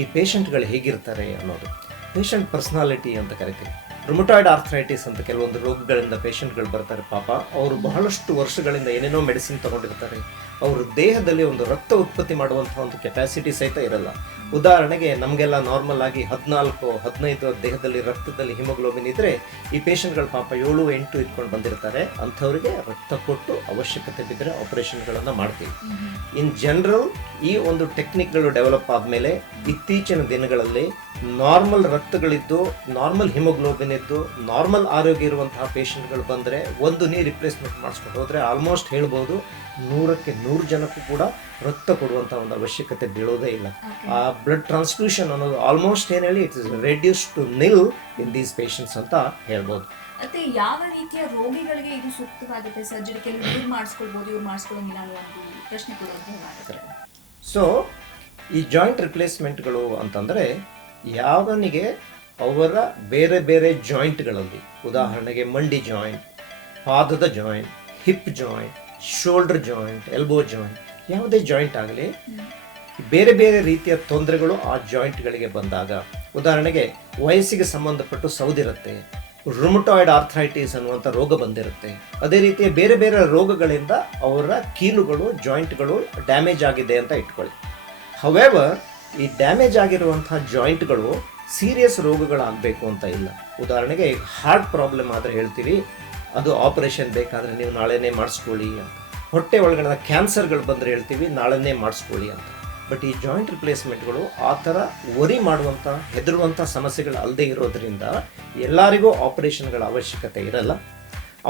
ಈ ಪೇಷಂಟ್ಗಳು ಹೇಗಿರ್ತಾರೆ ಅನ್ನೋದು. ಪೇಷಂಟ್ ಪರ್ಸನಾಲಿಟಿ ಅಂತ ಕರಿತೀವಿ. ರುಮಟಾಯ್ಡ್ ಆರ್ಥರೈಟಿಸ್ ಅಂತ ಕೆಲವೊಂದು ರೋಗಗಳಿಂದ ಪೇಷಂಟ್ಗಳು ಬರ್ತಾರೆ. ಪಾಪ ಅವರು ಬಹಳಷ್ಟು ವರ್ಷಗಳಿಂದ ಏನೇನೋ ಮೆಡಿಸಿನ್ ತಗೊಂಡಿರ್ತಾರೆ. ಅವ್ರ ದೇಹದಲ್ಲಿ ಒಂದು ರಕ್ತ ಉತ್ಪತ್ತಿ ಮಾಡುವಂಥ ಒಂದು ಕೆಪಾಸಿಟಿ ಸಹಿತ ಇರಲ್ಲ. ಉದಾಹರಣೆಗೆ ನಮಗೆಲ್ಲ ನಾರ್ಮಲ್ ಆಗಿ 14-15 ದೇಹದಲ್ಲಿ ರಕ್ತದಲ್ಲಿ ಹಿಮೋಗ್ಲೋಬಿನ್ ಇದ್ದರೆ ಈ ಪೇಷಂಟ್ಗಳು ಪಾಪ 7-8 ಇಟ್ಕೊಂಡು ಬಂದಿರ್ತಾರೆ. ಅಂಥವರಿಗೆ ರಕ್ತ ಕೊಟ್ಟು ಅವಶ್ಯಕತೆ ಬಿದ್ದರೆ ಆಪರೇಷನ್ಗಳನ್ನು ಮಾಡ್ತೀವಿ. ಇನ್ ಜನರಲ್ ಈ ಒಂದು ಟೆಕ್ನಿಕ್ಗಳು ಡೆವಲಪ್ ಆದಮೇಲೆ ಇತ್ತೀಚಿನ ದಿನಗಳಲ್ಲಿ ನಾರ್ಮಲ್ ರಕ್ತಗಳಿದ್ದು, ನಾರ್ಮಲ್ ಹಿಮೋಗ್ಲೋಬಿನ್ ಇದ್ದು, ನಾರ್ಮಲ್ ಆರೋಗ್ಯ ಇರುವಂತಹ ಪೇಷಂಟ್ಗಳು ಬಂದರೆ ಒಂದು ನೀ ರಿಪ್ಲೇಸ್ಮೆಂಟ್ ಮಾಡಿಸ್ಕೊಂಡು ಹೋದರೆ ಆಲ್ಮೋಸ್ಟ್ ಹೇಳ್ಬೋದು 100ಕ್ಕೆ 100 ಜನಕ್ಕೂ ಕೂಡ ರಕ್ತ ಕೊಡುವಂಥ ಒಂದು ಅವಶ್ಯಕತೆ ಬೀಳೋದೇ ಇಲ್ಲ. ಆ ಬ್ಲಡ್ ಟ್ರಾನ್ಸ್ಫ್ಯೂಷನ್ ಅನ್ನೋದು ಆಲ್ಮೋಸ್ಟ್ ಏನು ಹೇಳಿ it is reduce to nil in these patients ಅಂತ ಹೇಳ್ಬೋದು. ಮತ್ತೆ ಯಾವ ರೀತಿಯ ರೋಗಿಗಳಿಗೆ ಇದು ಸೂಕ್ತವಾಗುತ್ತೆ ಸರ್ಜರಿ? ಕೆಲವು ಇವ್ರು ಮಾಡಿಸ್ಕೊಳ್ಬೋದು, ಇವ್ರು ಮಾಡಿಸ್ಕೊಳ್ಳೋಂಗಿಲ್ಲ ಅನ್ನೋ ಒಂದು ಪ್ರಶ್ನೆ ಕೂಡ. ಸೊ ಈ ಜಾಯಿಂಟ್ ರಿಪ್ಲೇಸ್ಮೆಂಟ್ಗಳು ಅಂತಂದರೆ ಯಾವನಿಗೆ ಅವರ ಬೇರೆ ಬೇರೆ ಜಾಯಿಂಟ್ಗಳಲ್ಲಿ, ಉದಾಹರಣೆಗೆ ಮಂಡಿ ಜಾಯಿಂಟ್, ಪಾದದ joint, hip joint, shoulder joint, elbow joint, ಯಾವುದೇ ಜಾಯಿಂಟ್ ಆಗಲಿ ಬೇರೆ ಬೇರೆ ರೀತಿಯ ತೊಂದರೆಗಳು ಆ ಜಾಯಿಂಟ್ಗಳಿಗೆ ಬಂದಾಗ, ಉದಾಹರಣೆಗೆ ವಯಸ್ಸಿಗೆ ಸಂಬಂಧಪಟ್ಟು ಸೌದಿರುತ್ತೆ, ರುಮಟಾಯ್ಡ್ ಆರ್ಥರೈಟಿಸ್ ಅನ್ನುವಂಥ ರೋಗ ಬಂದಿರುತ್ತೆ. ಅದೇ ರೀತಿಯ ಬೇರೆ ಬೇರೆ ರೋಗಗಳಿಂದ ಅವರ ಕೀಲುಗಳು, ಜಾಯಿಂಟ್ಗಳು ಡ್ಯಾಮೇಜ್ ಆಗಿದೆ ಅಂತ ಇಟ್ಕೊಳ್ಳಿ. ಹವೆವರ್ ಈ ಡ್ಯಾಮೇಜ್ ಆಗಿರುವಂಥ ಜಾಯಿಂಟ್ಗಳು ಸೀರಿಯಸ್ ರೋಗಗಳಾಗಬೇಕು ಅಂತ ಇಲ್ಲ. ಉದಾಹರಣೆಗೆ ಹಾರ್ಟ್ ಪ್ರಾಬ್ಲಮ್ ಆದರೆ ಹೇಳ್ತೀವಿ ಅದು ಆಪರೇಷನ್ ಬೇಕಾದರೆ ನೀವು ನಾಳೆನೇ ಮಾಡಿಸ್ಕೊಳ್ಳಿ ಅಂತ. ಹೊಟ್ಟೆ ಒಳಗಡೆ ಕ್ಯಾನ್ಸರ್ಗಳು ಬಂದರೆ ಹೇಳ್ತೀವಿ ನಾಳೆನೇ ಮಾಡಿಸ್ಕೊಳ್ಳಿ ಅಂತ. ಬಟ್ ಈ ಜಾಯಿಂಟ್ ರಿಪ್ಲೇಸ್ಮೆಂಟ್ಗಳು ಆ ಥರ ವರಿ ಮಾಡುವಂಥ, ಹೆದರುವಂಥ ಸಮಸ್ಯೆಗಳು ಅಲ್ಲದೆ ಇರೋದ್ರಿಂದ ಎಲ್ಲರಿಗೂ ಆಪರೇಷನ್ಗಳ ಅವಶ್ಯಕತೆ ಇರಲ್ಲ.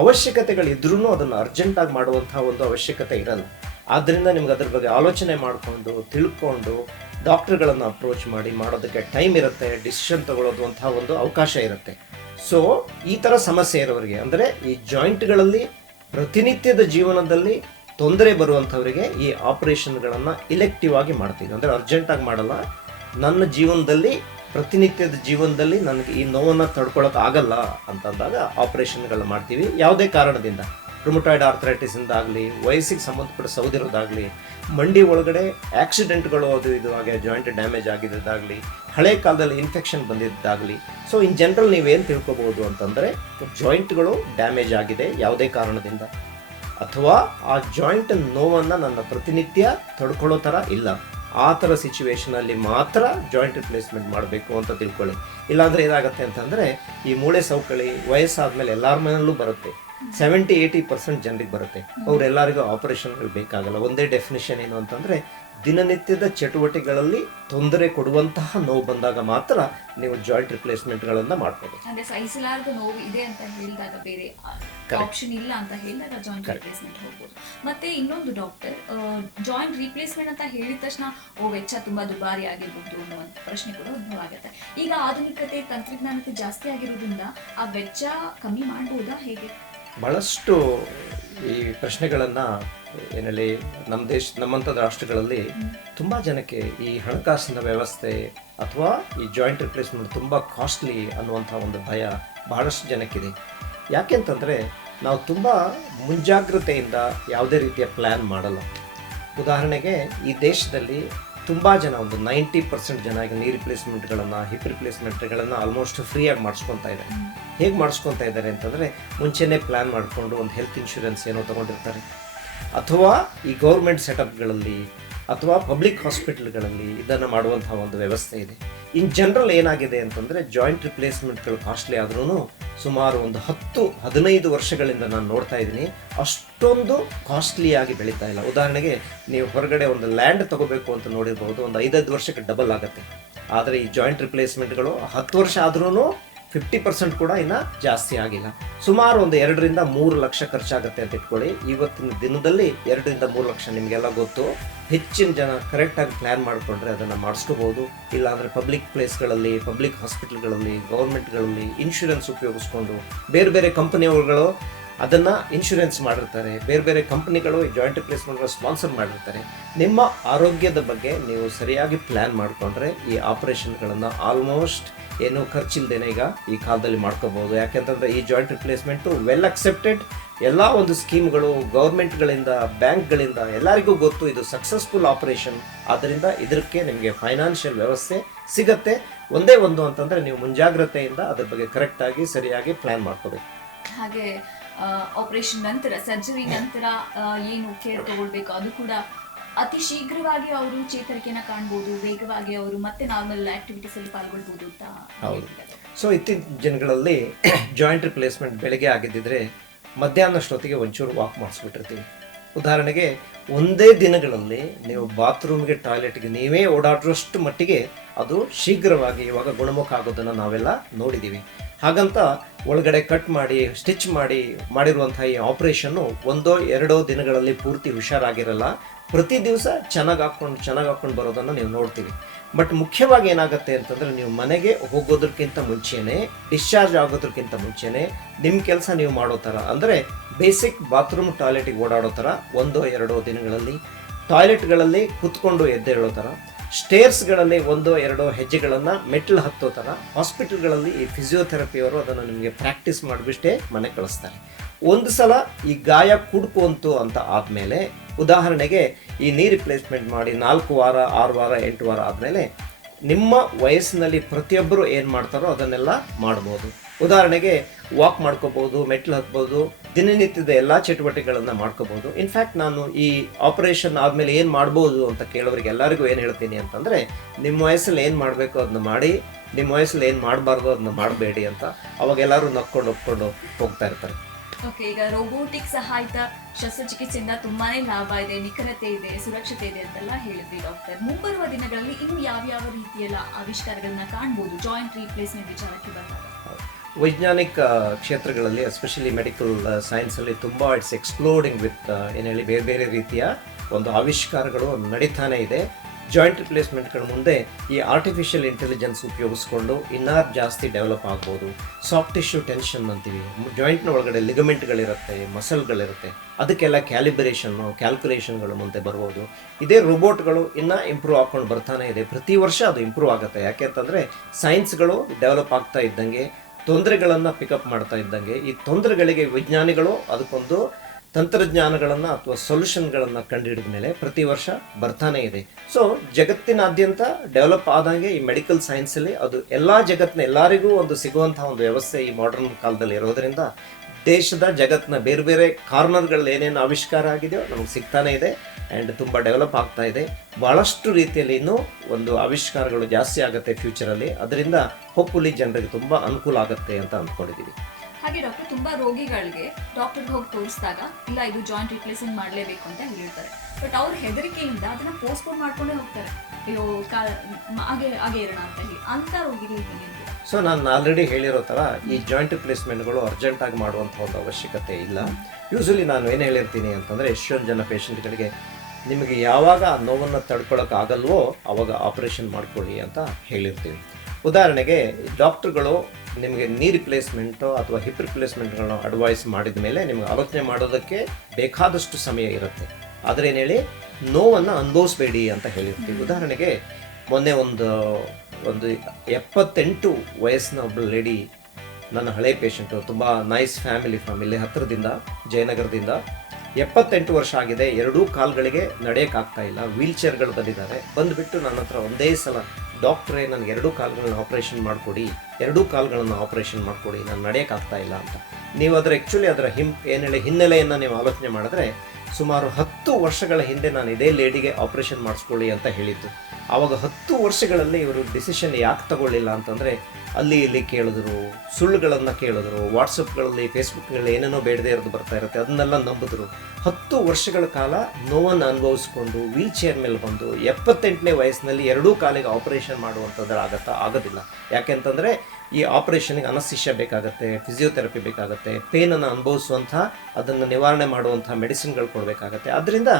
ಅವಶ್ಯಕತೆಗಳಿದ್ರೂ ಅದನ್ನು ಅರ್ಜೆಂಟಾಗಿ ಮಾಡುವಂಥ ಒಂದು ಅವಶ್ಯಕತೆ ಇರಲ್ಲ. ಆದ್ದರಿಂದ ನಿಮ್ಗೆ ಅದ್ರ ಬಗ್ಗೆ ಆಲೋಚನೆ ಮಾಡಿಕೊಂಡು ತಿಳ್ಕೊಂಡು ಡಾಕ್ಟರ್ಗಳನ್ನು ಅಪ್ರೋಚ್ ಮಾಡಿ ಮಾಡೋದಕ್ಕೆ ಟೈಮ್ ಇರುತ್ತೆ, ಡಿಸಿಷನ್ ತಗೊಳ್ಳೋದು ಅಂತಹ ಒಂದು ಅವಕಾಶ ಇರುತ್ತೆ. ಸೊ ಈ ಥರ ಸಮಸ್ಯೆ ಇರೋರಿಗೆ, ಅಂದರೆ ಈ ಜಾಯಿಂಟ್ಗಳಲ್ಲಿ ಪ್ರತಿನಿತ್ಯದ ಜೀವನದಲ್ಲಿ ತೊಂದರೆ ಬರುವಂಥವರಿಗೆ ಈ ಆಪರೇಷನ್ಗಳನ್ನು ಇಲೆಕ್ಟಿವ್ ಆಗಿ ಮಾಡ್ತೀವಿ. ಅಂದರೆ ಅರ್ಜೆಂಟಾಗಿ ಮಾಡಲ್ಲ. ನನ್ನ ಜೀವನದಲ್ಲಿ, ಪ್ರತಿನಿತ್ಯದ ಜೀವನದಲ್ಲಿ ನನಗೆ ಈ ನೋವನ್ನು ತಡ್ಕೊಳ್ಳೋಕೆ ಆಗಲ್ಲ ಅಂತಂದಾಗ ಆಪರೇಷನ್ಗಳನ್ನ ಮಾಡ್ತೀವಿ. ಯಾವುದೇ ಕಾರಣದಿಂದ, ರುಮಟಾಯ್ಡ್ ಆರ್ಥರೈಟಿಸಿಂದ ಆಗಲಿ, ವಯಸ್ಸಿಗೆ ಸಂಬಂಧಪಟ್ಟ ಸೌದಿರೋದಾಗಲಿ, ಮಂಡಿ ಒಳಗಡೆ ಆಕ್ಸಿಡೆಂಟ್ಗಳು ಅದು ಇದು ಹಾಗೆ ಜಾಯಿಂಟ್ ಡ್ಯಾಮೇಜ್ ಆಗಿರೋದಾಗಲಿ, ಹಳೆ ಕಾಲದಲ್ಲಿ ಇನ್ಫೆಕ್ಷನ್ ಬಂದಿದ್ದಾಗಲಿ. ಸೊ ಇನ್ ಜನರಲ್ ನೀವೇನು ತಿಳ್ಕೊಬೋದು ಅಂತಂದರೆ, ಜಾಯಿಂಟ್ಗಳು ಡ್ಯಾಮೇಜ್ ಆಗಿದೆ ಯಾವುದೇ ಕಾರಣದಿಂದ, ಅಥವಾ ಆ ಜಾಯಿಂಟ್ ನೋವನ್ನು ನನ್ನ ಪ್ರತಿನಿತ್ಯ ತಡ್ಕೊಳ್ಳೋ ಥರ ಇಲ್ಲ, ಆ ಥರ ಸಿಚುವೇಷನಲ್ಲಿ ಮಾತ್ರ ಜಾಯಿಂಟ್ ರಿಪ್ಲೇಸ್ಮೆಂಟ್ ಮಾಡಬೇಕು ಅಂತ ತಿಳ್ಕೊಳ್ಳಿ. ಇಲ್ಲಾಂದರೆ ಏನಾಗುತ್ತೆ ಅಂತಂದರೆ, ಈ ಮೂಳೆ ಸೌಕಳಿ ವಯಸ್ಸಾದ್ಮೇಲೆ ಎಲ್ಲರ ಮನೆಯಲ್ಲೂ ಬರುತ್ತೆ. 70-80% ಜನರಿಗೆ ಬರುತ್ತೆ. ಅವರೆಲ್ಲರಿಗೂ ಆಪರೇಷನ್ಗಳು ಬೇಕಾಗಲ್ಲ. ಒಂದೇ ಡೆಫಿನಿಷನ್ ಏನು ಅಂತಂದರೆ, ದಿನನಿತ್ಯದ ಚಟುವಟಿಕೆಗಳಲ್ಲಿ ತೊಂದರೆ ಕೊಡುವಂತಹ ನೋವು ಬಂದಾಗ ಮಾತ್ರ ನೀವು ಜಾಯಿಂಟ್ ರಿಪ್ಲೇಸ್ಮೆಂಟ್ಗಳನ್ನು ಮಾಡ್ಬೋದು. ಅಂದ್ರೆ ಸಹಿಸಲಾರದ ನೋವು ಇದೆ ಅಂತ ಹೇಳಿದಾಗ ಬೇರೆ ಆಪ್ಷನ್ ಇಲ್ಲ ಅಂತ ಹೇಳಿದಾಗ ಜಾಯಿಂಟ್ ರಿಪ್ಲೇಸ್ಮೆಂಟ್ ಹೋಗ್ಬೋದು. ಮತ್ತೆ ಇನ್ನೊಂದು ಡಾಕ್ಟರ್, ಜಾಯಿಂಟ್ ರಿಪ್ಲೇಸ್ಮೆಂಟ್ ಅಂತ ಹೇಳಿದ ತಕ್ಷಣ ವೆಚ್ಚ ತುಂಬಾ ದುಬಾರಿ ಆಗಿರ್ಬೋದು ಅನ್ನೋ ಪ್ರಶ್ನೆ ಕೂಡ ಉದ್ಭವ ಆಗುತ್ತೆ. ಈಗ ಆಧುನಿಕತೆ ತಂತ್ರಜ್ಞಾನಕ್ಕೆ ಜಾಸ್ತಿ ಆಗಿರೋದ್ರಿಂದ ಆ ವೆಚ್ಚ ಕಮ್ಮಿ ಮಾಡ್ಬೋದಾ, ಹೇಗೆ? ಬಹಳಷ್ಟು ಈ ಪ್ರಶ್ನೆಗಳನ್ನು ಏನಲ್ಲಿ ನಮ್ಮಂಥ ರಾಷ್ಟ್ರಗಳಲ್ಲಿ ತುಂಬ ಜನಕ್ಕೆ ಈ ಹಣಕಾಸಿನ ವ್ಯವಸ್ಥೆ ಅಥವಾ ಈ ಜಾಯಿಂಟ್ ರಿಪ್ಲೇಸ್ಮೆಂಟ್ ತುಂಬ ಕಾಸ್ಟ್ಲಿ ಅನ್ನುವಂಥ ಒಂದು ಭಯ ಬಹಳಷ್ಟು ಜನಕ್ಕಿದೆ. ಯಾಕೆಂತಂದರೆ ನಾವು ತುಂಬ ಮುಂಜಾಗ್ರತೆಯಿಂದ ಯಾವುದೇ ರೀತಿಯ ಪ್ಲ್ಯಾನ್ ಮಾಡಲ್ಲ. ಉದಾಹರಣೆಗೆ ಈ ದೇಶದಲ್ಲಿ ತುಂಬ ಜನ, ಒಂದು 90% ಜನ ಈಗ ನೀ ರಿಪ್ಲೇಸ್ಮೆಂಟ್ಗಳನ್ನು, ಹಿಪ್ ರಿಪ್ಲೇಸ್ಮೆಂಟ್ಗಳನ್ನು ಆಲ್ಮೋಸ್ಟ್ ಫ್ರೀಯಾಗಿ ಮಾಡಿಸ್ಕೊತಾ ಇದ್ದಾರೆ. ಹೇಗೆ ಮಾಡಿಸ್ಕೊತಾ ಇದ್ದಾರೆ ಅಂತಂದರೆ, ಮುಂಚೆನೇ ಪ್ಲ್ಯಾನ್ ಮಾಡಿಕೊಂಡು ಒಂದು ಹೆಲ್ತ್ ಇನ್ಶೂರೆನ್ಸ್ ಏನೋ ತೊಗೊಂಡಿರ್ತಾರೆ, ಅಥವಾ ಈ ಗೌರ್ಮೆಂಟ್ ಸೆಟಪ್ಗಳಲ್ಲಿ ಅಥವಾ ಪಬ್ಲಿಕ್ ಹಾಸ್ಪಿಟಲ್ಗಳಲ್ಲಿ ಇದನ್ನು ಮಾಡುವಂಥ ಒಂದು ವ್ಯವಸ್ಥೆ ಇದೆ. ಇನ್ ಜನರಲ್ ಏನಾಗಿದೆ ಅಂತಂದರೆ, ಜಾಯಿಂಟ್ ರಿಪ್ಲೇಸ್ಮೆಂಟ್ಗಳು ಕಾಸ್ಟ್ಲಿ ಆದ್ರೂ ಸುಮಾರು ಒಂದು 10-15 ವರ್ಷಗಳಿಂದ ನಾನು ನೋಡ್ತಾ ಇದ್ದೀನಿ, ಅಷ್ಟೊಂದು ಕಾಸ್ಟ್ಲಿಯಾಗಿ ಬೆಳೀತಾ ಇಲ್ಲ. ಉದಾಹರಣೆಗೆ ನೀವು ಹೊರಗಡೆ ಒಂದು ಲ್ಯಾಂಡ್ ತಗೋಬೇಕು ಅಂತ ನೋಡಿರ್ಬೋದು, ಒಂದು 5-5 ವರ್ಷಕ್ಕೆ ಡಬಲ್ ಆಗುತ್ತೆ. ಆದರೆ ಈ ಜಾಯಿಂಟ್ ರಿಪ್ಲೇಸ್ಮೆಂಟ್ಗಳು 10 ವರ್ಷ ಆದ್ರೂ 50% ಕೂಡ ಇನ್ನೂ ಜಾಸ್ತಿ ಆಗಿಲ್ಲ. ಸುಮಾರು ಒಂದು 2-3 ಲಕ್ಷ ಖರ್ಚಾಗುತ್ತೆ ಅಂತ ಇಟ್ಕೊಳ್ಳಿ. ಇವತ್ತಿನ ದಿನದಲ್ಲಿ 2-3 ಲಕ್ಷ ನಿಮಗೆಲ್ಲ ಗೊತ್ತು. ಹೆಚ್ಚಿನ ಜನ ಕರೆಕ್ಟಾಗಿ ಪ್ಲ್ಯಾನ್ ಮಾಡಿಕೊಂಡ್ರೆ ಅದನ್ನು ಮಾಡಿಸ್ಕೋಬೋದು. ಇಲ್ಲಾಂದರೆ ಪಬ್ಲಿಕ್ ಪ್ಲೇಸ್ಗಳಲ್ಲಿ, ಪಬ್ಲಿಕ್ ಹಾಸ್ಪಿಟಲ್ಗಳಲ್ಲಿ, ಗೌರ್ಮೆಂಟ್ಗಳಲ್ಲಿ ಇನ್ಶೂರೆನ್ಸ್ ಉಪಯೋಗಿಸ್ಕೊಂಡು ಬೇರೆ ಬೇರೆ ಕಂಪನಿಯವರು ಅದನ್ನು ಇನ್ಶೂರೆನ್ಸ್ ಮಾಡಿರ್ತಾರೆ. ಬೇರೆ ಬೇರೆ ಕಂಪನಿಗಳು ಈ ಜಾಯಿಂಟ್ ರಿಪ್ಲೇಸ್ಮೆಂಟ್ಗಳು ಸ್ಪಾನ್ಸರ್ ಮಾಡಿರ್ತಾರೆ. ನಿಮ್ಮ ಆರೋಗ್ಯದ ಬಗ್ಗೆ ನೀವು ಸರಿಯಾಗಿ ಪ್ಲ್ಯಾನ್ ಮಾಡಿಕೊಂಡ್ರೆ ಈ ಆಪರೇಷನ್ಗಳನ್ನು ಆಲ್ಮೋಸ್ಟ್ ಏನೂ ಖರ್ಚಿಲ್ದೇನೆ ಈಗ ಈ ಕಾಲದಲ್ಲಿ ಮಾಡ್ಕೋಬೋದು. ಯಾಕೆಂತಂದರೆ ಈ ಜಾಯಿಂಟ್ ರಿಪ್ಲೇಸ್ಮೆಂಟು ವೆಲ್ ಅಕ್ಸೆಪ್ಟೆಡ್. ಎಲ್ಲ ಒಂದು ಸ್ಕೀಮ್ಗಳು ಗೌರ್ಮೆಂಟ್ಗಳಿಂದ, ಬ್ಯಾಂಕ್ಗಳಿಂದ ಎಲ್ಲರಿಗೂ ಗೊತ್ತು ಇದು ಸಕ್ಸಸ್ಫುಲ್ ಆಪರೇಷನ್. ಆದ್ದರಿಂದ ಇದಕ್ಕೆ ನಿಮಗೆ ಫೈನಾನ್ಷಿಯಲ್ ವ್ಯವಸ್ಥೆ ಸಿಗುತ್ತೆ. ಒಂದೇ ಒಂದು ಅಂತಂದರೆ ನೀವು ಮುಂಜಾಗ್ರತೆಯಿಂದ ಅದ್ರ ಬಗ್ಗೆ ಕರೆಕ್ಟಾಗಿ ಸರಿಯಾಗಿ ಪ್ಲ್ಯಾನ್ ಮಾಡ್ಕೋಬೇಕು. ಹಾಗೆ ಆಪರೇಷನ್ ನಂತರ, ಸರ್ಜರಿ ನಂತರ ಏನು ಕೇರ್ ತಗೊಳ್ಬೇಕು ಅದು ಕೂಡ ಅತಿ ಶೀಘ್ರವಾಗಿ ಅವರು ಚೇತರಿಕೆನ ಕಾಣ್ಬೋದು, ವೇಗವಾಗಿ ಅವರು ಮತ್ತೆ ನಾರ್ಮಲ್ ಆಕ್ಟಿವಿಟೀಸ್ ಅಲ್ಲಿ ಪಾಲ್ಗೊಳ್ಬೋದು ಅಂತ. ಹೌದು. ಸೊ ಇತ್ತೀಚಿನ ದಿನಗಳಲ್ಲಿ ಜಾಯಿಂಟ್ ರಿಪ್ಲೇಸ್ಮೆಂಟ್ ಬೆಳಗ್ಗೆ ಆಗಿದ್ದಿದ್ರೆ ಮಧ್ಯಾಹ್ನಷ್ಟೊತ್ತಿಗೆ ಒಂಚೂರು ವಾಕ್ ಮಾಡಿಸ್ಬಿಟ್ಟಿರ್ತೀವಿ. ಉದಾಹರಣೆಗೆ ಒಂದೇ ದಿನಗಳಲ್ಲಿ ನೀವು ಬಾತ್ರೂಮ್ಗೆ, ಟಾಯ್ಲೆಟ್ಗೆ ನೀವೇ ಓಡಾಡುವಷ್ಟು ಮಟ್ಟಿಗೆ ಅದು ಶೀಘ್ರವಾಗಿ ಇವಾಗ ಗುಣಮುಖ ಆಗೋದನ್ನು ನಾವೆಲ್ಲ ನೋಡಿದ್ದೀವಿ. ಹಾಗಂತ ಒಳಗಡೆ ಕಟ್ ಮಾಡಿ ಸ್ಟಿಚ್ ಮಾಡಿರುವಂಥ ಈ ಆಪರೇಷನ್ನು 1-2 ದಿನಗಳಲ್ಲಿ ಪೂರ್ತಿ ಹುಷಾರಾಗಿರಲ್ಲ. ಪ್ರತಿ ದಿವಸ ಚೆನ್ನಾಗಿ ಹಾಕ್ಕೊಂಡು ಬರೋದನ್ನು ನೀವು ನೋಡ್ತೀವಿ. ಬಟ್ ಮುಖ್ಯವಾಗಿ ಏನಾಗುತ್ತೆ ಅಂತಂದರೆ, ನೀವು ಮನೆಗೆ ಹೋಗೋದಕ್ಕಿಂತ ಮುಂಚೆನೇ, ಡಿಸ್ಚಾರ್ಜ್ ಆಗೋದಕ್ಕಿಂತ ಮುಂಚೆನೇ ನಿಮ್ಮ ಕೆಲಸ ನೀವು ಮಾಡೋ ಥರ, ಅಂದರೆ ಬೇಸಿಕ್ ಬಾತ್ರೂಮ್ ಟಾಯ್ಲೆಟಿಗೆ ಓಡಾಡೋ ಥರ 1-2 ದಿನಗಳಲ್ಲಿ, ಟಾಯ್ಲೆಟ್ಗಳಲ್ಲಿ ಕುತ್ಕೊಂಡು ಎದ್ದೇಳೋ ಥರ, ಸ್ಟೇರ್ಸ್ಗಳಲ್ಲಿ 1-2 ಹೆಜ್ಜೆಗಳನ್ನು ಮೆಟ್ಲು ಹತ್ತೋ ಥರ, ಹಾಸ್ಪಿಟಲ್ಗಳಲ್ಲಿ ಈ ಫಿಸಿಯೋಥೆರಪಿಯವರು ಅದನ್ನು ನಿಮಗೆ ಪ್ರಾಕ್ಟೀಸ್ ಮಾಡಿಬಿಷ್ಟೇ ಮನೆ ಕಳಿಸ್ತಾರೆ. ಒಂದು ಸಲ ಈ ಗಾಯ ಕುಡ್ಕೊಂತು ಅಂತ ಆದಮೇಲೆ, ಉದಾಹರಣೆಗೆ ಈ ನೀ ರಿಪ್ಲೇಸ್ಮೆಂಟ್ ಮಾಡಿ 4 ವಾರ, 6 ವಾರ, 8 ವಾರ ಆದಮೇಲೆ ನಿಮ್ಮ ವಯಸ್ಸಿನಲ್ಲಿ ಪ್ರತಿಯೊಬ್ಬರು ಏನು ಮಾಡ್ತಾರೋ ಅದನ್ನೆಲ್ಲ ಮಾಡ್ಬೋದು. ಉದಾಹರಣೆಗೆ ವಾಕ್ ಮಾಡ್ಕೋಬೋದು, ಮೆಟ್ಲು ಹತ್ಬೋದು, ದಿನನಿತ್ಯದ ಎಲ್ಲ ಚಟುವಟಿಕೆಗಳನ್ನು ಮಾಡ್ಕೋಬೋದು. ಇನ್ಫ್ಯಾಕ್ಟ್ ನಾನು ಈ ಆಪರೇಷನ್ ಆದಮೇಲೆ ಏನು ಮಾಡ್ಬೋದು ಅಂತ ಕೇಳೋರಿಗೆ ಎಲ್ಲರಿಗೂ ಏನು ಹೇಳ್ತೀನಿ ಅಂತಂದರೆ, ನಿಮ್ಮ ವಯಸ್ಸಲ್ಲಿ ಏನು ಮಾಡಬೇಕು ಅದನ್ನ ಮಾಡಿ, ನಿಮ್ಮ ವಯಸ್ಸಲ್ಲಿ ಏನು ಮಾಡಬಾರ್ದು ಅದನ್ನ ಮಾಡಬೇಡಿ ಅಂತ. ಅವಾಗೆಲ್ಲರೂ ನಕ್ಕೊಂಡು ಒಪ್ಕೊಂಡು ಹೋಗ್ತಾ ಇರ್ತಾರೆ. ಓಕೆ, ಈಗ ರೋಬೋಟಿಕ್ ಸಹಾಯಿತ ಶಸ್ತ್ರಚಿಕಿತ್ಸೆಯಿಂದ ತುಂಬಾನೇ ಲಾಭ ಇದೆ, ನಿಖರತೆ ಇದೆ, ಸುರಕ್ಷತೆ ಇದೆ ಅಂತೆಲ್ಲ ಹೇಳಿದ್ರಿ ಡಾಕ್ಟರ್. ಮುಂಬರುವ ದಿನಗಳಲ್ಲಿ ಇನ್ನು ಯಾವ್ಯಾವ ರೀತಿಯಲ್ಲ ಆವಿಷ್ಕಾರಗಳನ್ನ ಕಾಣ್ಬೋದು ಜಾಯಿಂಟ್ ರೀಪ್ಲೇಸ್ಮೆಂಟ್ ವಿಚಾರಕ್ಕೆ ಬಂದಾಗ? ವೈಜ್ಞಾನಿಕ ಕ್ಷೇತ್ರಗಳಲ್ಲಿ, ಎಸ್ಪೆಷಲಿ ಮೆಡಿಕಲ್ ಸೈನ್ಸಲ್ಲಿ ತುಂಬ ಇಟ್ಸ್ ಎಕ್ಸ್ಪ್ಲೋಡಿಂಗ್ ವಿತ್ ಏನೇಳಿ ಬೇರೆ ಬೇರೆ ರೀತಿಯ ಒಂದು ಆವಿಷ್ಕಾರಗಳು ನಡೀತಾನೆ ಇದೆ. ಜಾಯಿಂಟ್ ರಿಪ್ಲೇಸ್ಮೆಂಟ್ಗಳ ಮುಂದೆ ಈ ಆರ್ಟಿಫಿಷಿಯಲ್ ಇಂಟೆಲಿಜೆನ್ಸ್ ಉಪಯೋಗಿಸ್ಕೊಂಡು ಇನ್ನೂ ಜಾಸ್ತಿ ಡೆವಲಪ್ ಆಗ್ಬೋದು. ಸಾಫ್ಟ್ ಟಿಶ್ಯೂ ಟೆನ್ಷನ್ ಅಂತೀವಿ, ಜಾಯಿಂಟ್ನ ಒಳಗಡೆ ಲಿಗಮೆಂಟ್ಗಳಿರುತ್ತೆ, ಮಸಲ್ಗಳಿರುತ್ತೆ, ಅದಕ್ಕೆಲ್ಲ ಕ್ಯಾಲ್ಕುಲೇಷನ್ಗಳು ಮುಂದೆ ಬರ್ಬೋದು. ಇದೇ ರೋಬೋಟ್ಗಳು ಇನ್ನೂ ಇಂಪ್ರೂವ್ ಆಗ್ಕೊಂಡು ಬರ್ತಾನೆ ಇದೆ. ಪ್ರತಿ ವರ್ಷ ಅದು ಇಂಪ್ರೂವ್ ಆಗುತ್ತೆ. ಯಾಕೆಂತಂದರೆ ಸೈನ್ಸ್ಗಳು ಡೆವಲಪ್ ಆಗ್ತಾ ಇದ್ದಂಗೆ, ತೊಂದರೆಗಳನ್ನು ಪಿಕಪ್ ಮಾಡ್ತಾ ಇದ್ದಂಗೆ, ಈ ತೊಂದರೆಗಳಿಗೆ ವಿಜ್ಞಾನಿಗಳು ಅದಕ್ಕೊಂದು ತಂತ್ರಜ್ಞಾನಗಳನ್ನು ಅಥವಾ ಸೊಲ್ಯೂಷನ್ಗಳನ್ನು ಕಂಡುಹಿಡಿದ ಮೇಲೆ ಪ್ರತಿ ವರ್ಷ ಬರ್ತಾನೆ ಇದೆ. ಸೊ ಜಗತ್ತಿನಾದ್ಯಂತ ಡೆವಲಪ್ ಆದಂಗೆ ಈ ಮೆಡಿಕಲ್ ಸೈನ್ಸಲ್ಲಿ ಅದು ಎಲ್ಲ ಜಗತ್ತಿನ ಎಲ್ಲರಿಗೂ ಒಂದು ಸಿಗುವಂಥ ಒಂದು ವ್ಯವಸ್ಥೆ ಈ ಮಾಡರ್ನ್ ಕಾಲದಲ್ಲಿ ಇರೋದರಿಂದ ದೇಶದ ಜಗತ್ತಿನ ಬೇರೆ ಬೇರೆ ಕಾರ್ನರ್ಗಳಲ್ಲಿ ಏನೇನು ಆವಿಷ್ಕಾರ ಆಗಿದೆಯೋ ನಮಗೆ ಸಿಗ್ತಾನೆ ಇದೆ ಆ್ಯಂಡ್ ತುಂಬ ಡೆವಲಪ್ ಆಗ್ತಾ ಇದೆ. ಭಾಳಷ್ಟು ರೀತಿಯಲ್ಲಿ ಇನ್ನೂ ಒಂದು ಆವಿಷ್ಕಾರಗಳು ಜಾಸ್ತಿ ಆಗುತ್ತೆ ಫ್ಯೂಚರಲ್ಲಿ. ಅದರಿಂದ ಹೋಪ್ಫುಲಿ ಜನರಿಗೆ ತುಂಬ ಅನುಕೂಲ ಆಗುತ್ತೆ ಅಂತ ಅಂದ್ಕೊಂಡಿದ್ದೀವಿ. ಹಾಗೆ ಡಾಕ್ಟರ್ ತುಂಬಾ ರೋಗಿಗಳಿಗೆ ಡಾಕ್ಟರ್ಗೆ ಹೋಗಿ ತೋರಿಸಿದಾಗ ಇಲ್ಲ ಇದು ಜಾಯಿಂಟ್ ರಿಪ್ಲೇಸ್ಮೆಂಟ್ ಮಾಡಲೇಬೇಕು ಅಂತ ಹೇಳಿರ್ತಾರೆ. ಬಟ್ ಅವ್ರ ಹೆದರಿಕೆಯಿಂದ ಅದನ್ನ ಪೋಸ್ಟ್ಪೋನ್ ಮಾಡ್ಕೊಂಡೇ ಹೋಗ್ತಾರೆ. ಅಯ್ಯೋ ಹಾಗೆ ಇರೋಣ ಅಂತ ಹೇಳಿ ಅಂತ ರೋಗಿಗಳಿಗೆ ಏನಿದೆ. ಸೊ ನಾನು ಆಲ್ರೆಡಿ ಹೇಳಿರೋ ಥರ ಈ ಜಾಯಿಂಟ್ ರಿಪ್ಲೇಸ್ಮೆಂಟ್ಗಳು ಅರ್ಜೆಂಟಾಗಿ ಮಾಡುವಂಥ ಒಂದು ಅವಶ್ಯಕತೆ ಇಲ್ಲ. ಯೂಶ್ವಲಿ ನಾನು ಏನು ಹೇಳಿರ್ತೀನಿ ಅಂತಂದರೆ, ಎಷ್ಟೊಂದು ಜನ ಪೇಷಂಟ್ಗಳಿಗೆ ನಿಮಗೆ ಯಾವಾಗ ಆ ನೋವನ್ನು ತಡ್ಕೊಳಕ್ಕಾಗಲ್ವೋ ಆವಾಗ ಆಪ್ರೇಷನ್ ಮಾಡ್ಕೊಳ್ಳಿ ಅಂತ ಹೇಳಿರ್ತೀವಿ. ಉದಾಹರಣೆಗೆ ಡಾಕ್ಟ್ರುಗಳು ನಿಮಗೆ ನೀ ರಿಪ್ಲೇಸ್ಮೆಂಟು ಅಥವಾ ಹಿಪ್ ರಿಪ್ಲೇಸ್ಮೆಂಟ್ಗಳನ್ನ ಅಡ್ವೈಸ್ ಮಾಡಿದ ಮೇಲೆ ನಿಮಗೆ ಆಲೋಚನೆ ಮಾಡೋದಕ್ಕೆ ಬೇಕಾದಷ್ಟು ಸಮಯ ಇರುತ್ತೆ. ಆದರೆ ಏನು ಹೇಳಿ, ನೋವನ್ನು ಅನುಭವಿಸ್ಬೇಡಿ ಅಂತ ಹೇಳಿರ್ತೀವಿ. ಉದಾಹರಣೆಗೆ ಮೊನ್ನೆ ಒಂದು 78 ವಯಸ್ಸಿನ ಒಬ್ಬಳು ಲೇಡಿ, ನನ್ನ ಹಳೆ ಪೇಷಂಟು, ತುಂಬ ನೈಸ್ ಫ್ಯಾಮಿಲಿ ಇಲ್ಲಿ ಹತ್ತಿರದಿಂದ, ಜಯನಗರದಿಂದ, 78 ವರ್ಷ ಆಗಿದೆ, ಎರಡೂ ಕಾಲುಗಳಿಗೆ ನಡೆಯೋಕ್ಕಾಗ್ತಾ ಇಲ್ಲ, ವೀಲ್ ಚೇರ್ಗಳು ಬಂದಿದ್ದಾರೆ. ಬಂದುಬಿಟ್ಟು ನನ್ನ ಹತ್ರ ಒಂದೇ ಸಲ, ಡಾಕ್ಟ್ರೇ ನನಗೆ ಎರಡೂ ಕಾಲುಗಳನ್ನ ಆಪ್ರೇಷನ್ ಮಾಡಿಕೊಡಿ, ನಾನು ನಡೆಯೋಕ್ಕಾಗ್ತಾ ಇಲ್ಲ ಅಂತ. ನೀವು ಆ್ಯಕ್ಚುಲಿ ಅದರ ಹಿನ್ನೆಲೆಯನ್ನು ನೀವು ಆಲೋಚನೆ ಮಾಡಿದ್ರೆ, ಸುಮಾರು 10 ವರ್ಷಗಳ ಹಿಂದೆ ನಾನು ಇದೇ ಲೇಡಿಗೆ ಆಪ್ರೇಷನ್ ಮಾಡಿಸ್ಕೊಳ್ಳಿ ಅಂತ ಹೇಳಿದ್ದು. ಆವಾಗ 10 ವರ್ಷಗಳಲ್ಲಿ ಇವರು ಡಿಸಿಷನ್ ಯಾಕೆ ತಗೊಳ್ಳಿಲ್ಲ ಅಂತಂದರೆ, ಅಲ್ಲಿ ಇಲ್ಲಿ ಕೇಳಿದ್ರು, ಸುಳ್ಳುಗಳನ್ನು ಕೇಳಿದ್ರು, ವಾಟ್ಸಪ್ಗಳಲ್ಲಿ ಫೇಸ್ಬುಕ್ಗಳಲ್ಲಿ ಏನೇನೋ ಬೇಡದೇ ಇರೋದು ಬರ್ತಾ ಇರುತ್ತೆ, ಅದನ್ನೆಲ್ಲ ನಂಬಿದ್ರು. 10 ವರ್ಷಗಳ ಕಾಲ ನೋವನ್ನು ಅನುಭವಿಸ್ಕೊಂಡು ವೀಲ್ ಚೇರ್ ಮೇಲೆ ಬಂದು 78ನೇ ವಯಸ್ಸಿನಲ್ಲಿ ಎರಡೂ ಕಾಲಿಗೆ ಆಪರೇಷನ್ ಮಾಡುವಂಥದ್ದು ಆಗೋದಿಲ್ಲ. ಯಾಕೆಂತಂದರೆ ಈ ಆಪರೇಷನ್ಗೆ ಅನಸ್ತಿಷ್ಯ ಬೇಕಾಗುತ್ತೆ, ಫಿಸಿಯೋಥೆರಪಿ ಬೇಕಾಗುತ್ತೆ, ಪೇನನ್ನು ಅನುಭವಿಸುವಂಥ, ಅದನ್ನು ನಿವಾರಣೆ ಮಾಡುವಂಥ ಮೆಡಿಸಿನ್ಗಳು ಕೊಡಬೇಕಾಗತ್ತೆ. ಆದ್ದರಿಂದ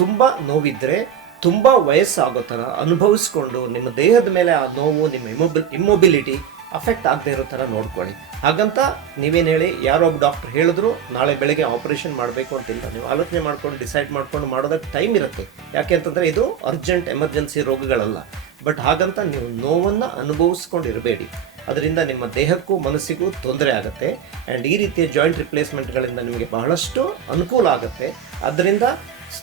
ತುಂಬ ನೋವಿದ್ದರೆ, ತುಂಬ ವಯಸ್ಸಾಗೋ ಥರ ಅನುಭವಿಸ್ಕೊಂಡು ನಿಮ್ಮ ದೇಹದ ಮೇಲೆ ಆ ನೋವು, ನಿಮ್ಮ ಇಮ್ಮೊಬಿಲಿಟಿ ಅಫೆಕ್ಟ್ ಆಗದೆ ಇರೋ ಥರ ನೋಡ್ಕೊಳ್ಳಿ. ಹಾಗಂತ ನೀವೇನು ಹೇಳಿ, ಯಾರೋ ಒಬ್ಬ ಡಾಕ್ಟರ್ ಹೇಳಿದ್ರು ನಾಳೆ ಬೆಳಗ್ಗೆ ಆಪರೇಷನ್ ಮಾಡಬೇಕು ಅಂತಿಲ್ಲ. ನೀವು ಆಲೋಚನೆ ಮಾಡ್ಕೊಂಡು ಡಿಸೈಡ್ ಮಾಡ್ಕೊಂಡು ಮಾಡೋದಕ್ಕೆ ಟೈಮ್ ಇರುತ್ತೆ. ಯಾಕೆ ಅಂತಂದರೆ ಇದು ಅರ್ಜೆಂಟ್ ಎಮರ್ಜೆನ್ಸಿ ರೋಗಗಳಲ್ಲ. ಬಟ್ ಹಾಗಂತ ನೀವು ನೋವನ್ನು ಅನುಭವಿಸ್ಕೊಂಡು ಇರಬೇಡಿ. ಅದರಿಂದ ನಿಮ್ಮ ದೇಹಕ್ಕೂ ಮನಸ್ಸಿಗೂ ತೊಂದರೆ ಆಗುತ್ತೆ. ಆ್ಯಂಡ್ ಈ ರೀತಿಯ ಜಾಯಿಂಟ್ ರಿಪ್ಲೇಸ್ಮೆಂಟ್ಗಳಿಂದ ನಿಮಗೆ ಬಹಳಷ್ಟು ಅನುಕೂಲ ಆಗುತ್ತೆ. ಅದರಿಂದ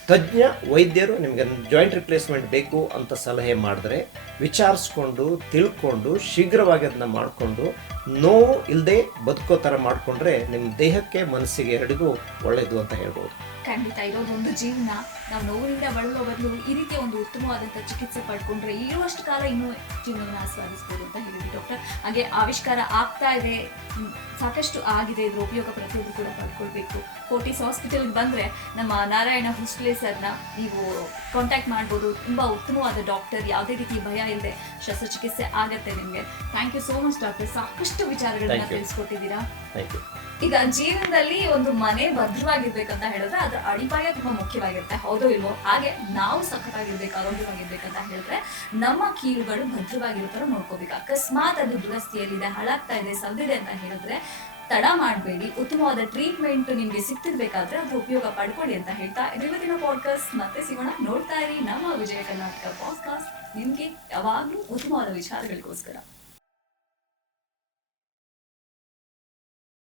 ತಜ್ಞ ವೈದ್ಯರು ನಿಮಗೆ ಜಾಯಿಂಟ್ ರಿಪ್ಲೇಸ್ಮೆಂಟ್ ಬೇಕು ಅಂತ ಸಲಹೆ ಮಾಡಿದ್ರೆ ವಿಚಾರಿಸ್ಕೊಂಡು ತಿಳ್ಕೊಂಡು ಶೀಘ್ರವಾಗಿ ಅದನ್ನ ಮಾಡಿಕೊಂಡು ನೋವು ಇಲ್ಲದೆ ಬದುಕೋ ಥರ ಮಾಡಿಕೊಂಡ್ರೆ ನಿಮ್ಮ ದೇಹಕ್ಕೆ ಮನಸ್ಸಿಗೆ ಎರಡಿಗೂ ಒಳ್ಳೆಯದು ಅಂತ ಹೇಳ್ಬೋದು. ಖಂಡಿತ ಇರೋದೊಂದು ಜೀವನ. ನಾವು ನೋವಿನಿಂದ ಬಳಲೋ ಬದಲು ಈ ರೀತಿಯ ಒಂದು ಉತ್ತಮವಾದಂಥ ಚಿಕಿತ್ಸೆ ಪಡ್ಕೊಂಡ್ರೆ ಇರುವಷ್ಟು ಕಾಲ ಇನ್ನೂ ಜೀವನವನ್ನು ಆಸ್ವಾದಿಸ್ಬೋದು ಅಂತ ಹೇಳಿದ್ವಿ ಡಾಕ್ಟರ್. ಹಾಗೆ ಆವಿಷ್ಕಾರ ಆಗ್ತಾ ಇದೆ, ಸಾಕಷ್ಟು ಆಗಿದೆ, ಇದ್ರ ಉಪಯೋಗ ಪ್ರತಿಯೊಬ್ಬರು ಕೂಡ ಪಡ್ಕೊಳ್ಬೇಕು. ಫೋರ್ಟಿಸ್ ಹಾಸ್ಪಿಟಲ್ಗೆ ಬಂದರೆ ನಮ್ಮ ನಾರಾಯಣ ಹುಸ್ಲೆ ಸರ್ನ ನೀವು ಕಾಂಟ್ಯಾಕ್ಟ್ ಮಾಡ್ಬೋದು. ತುಂಬ ಉತ್ತಮವಾದ ಡಾಕ್ಟರ್, ಯಾವುದೇ ರೀತಿ ಭಯ ಇಲ್ಲದೆ ಶಸ್ತ್ರಚಿಕಿತ್ಸೆ ಆಗತ್ತೆ ನಿಮಗೆ. Thank you so much doctor, ಸಾಕಷ್ಟು ವಿಚಾರಗಳನ್ನ ತಿಳಿಸ್ಕೊಟ್ಟಿದ್ದೀರಾ. ಈಗ ಜೀವನದಲ್ಲಿ ಒಂದು ಮನೆ ಭದ್ರವಾಗಿರ್ಬೇಕಂತ ಹೇಳಿದ್ರೆ ಅದರ ಅಡಿಪಾಯ ತುಂಬಾ ಮುಖ್ಯವಾಗಿರುತ್ತೆ, ಹೌದೋ ಇಲ್ವೋ? ಹಾಗೆ ನಾವು ಸಖತ್ತಾಗಿರ್ಬೇಕು, ಆರೋಗ್ಯವಾಗಿರ್ಬೇಕಂತ ಹೇಳಿದ್ರೆ ನಮ್ಮ ಕೀಲುಗಳು ಭದ್ರವಾಗಿರೋ ಥರ ನೋಡ್ಕೋಬೇಕು. ಅಕಸ್ಮಾತ್ ಅದು ದುರಸ್ತಿಯಲ್ಲಿದೆ, ಹಾಳಾಗ್ತಾ ಇದೆ, ಸವ್ದಿದೆ ಅಂತ ಹೇಳಿದ್ರೆ ತಡ ಮಾಡಬೇಡಿ. ಉತ್ತಮವಾದ ಟ್ರೀಟ್ಮೆಂಟ್ ನಿಮ್ಗೆ ಸಿಗ್ತಿರ್ಬೇಕಾದ್ರೆ ಅದ್ರ ಉಪಯೋಗ ಪಡ್ಕೊಳ್ಳಿ ಅಂತ ಹೇಳ್ತಾ ಇವತ್ತಿನ ಪಾಡ್ಕಾಸ್ಟ್ ಮತ್ತೆ ಸಿಗೋಣ. ನೋಡ್ತಾ ಇರಿ ನಮ್ಮ ವಿಜಯ ಕರ್ನಾಟಕ ಪಾಡ್ಕಾಸ್ಟ್, ನಿಮ್ಗೆ ಯಾವಾಗ್ಲೂ ಉತ್ತಮವಾದ ವಿಚಾರಗಳಿಗೋಸ್ಕರ.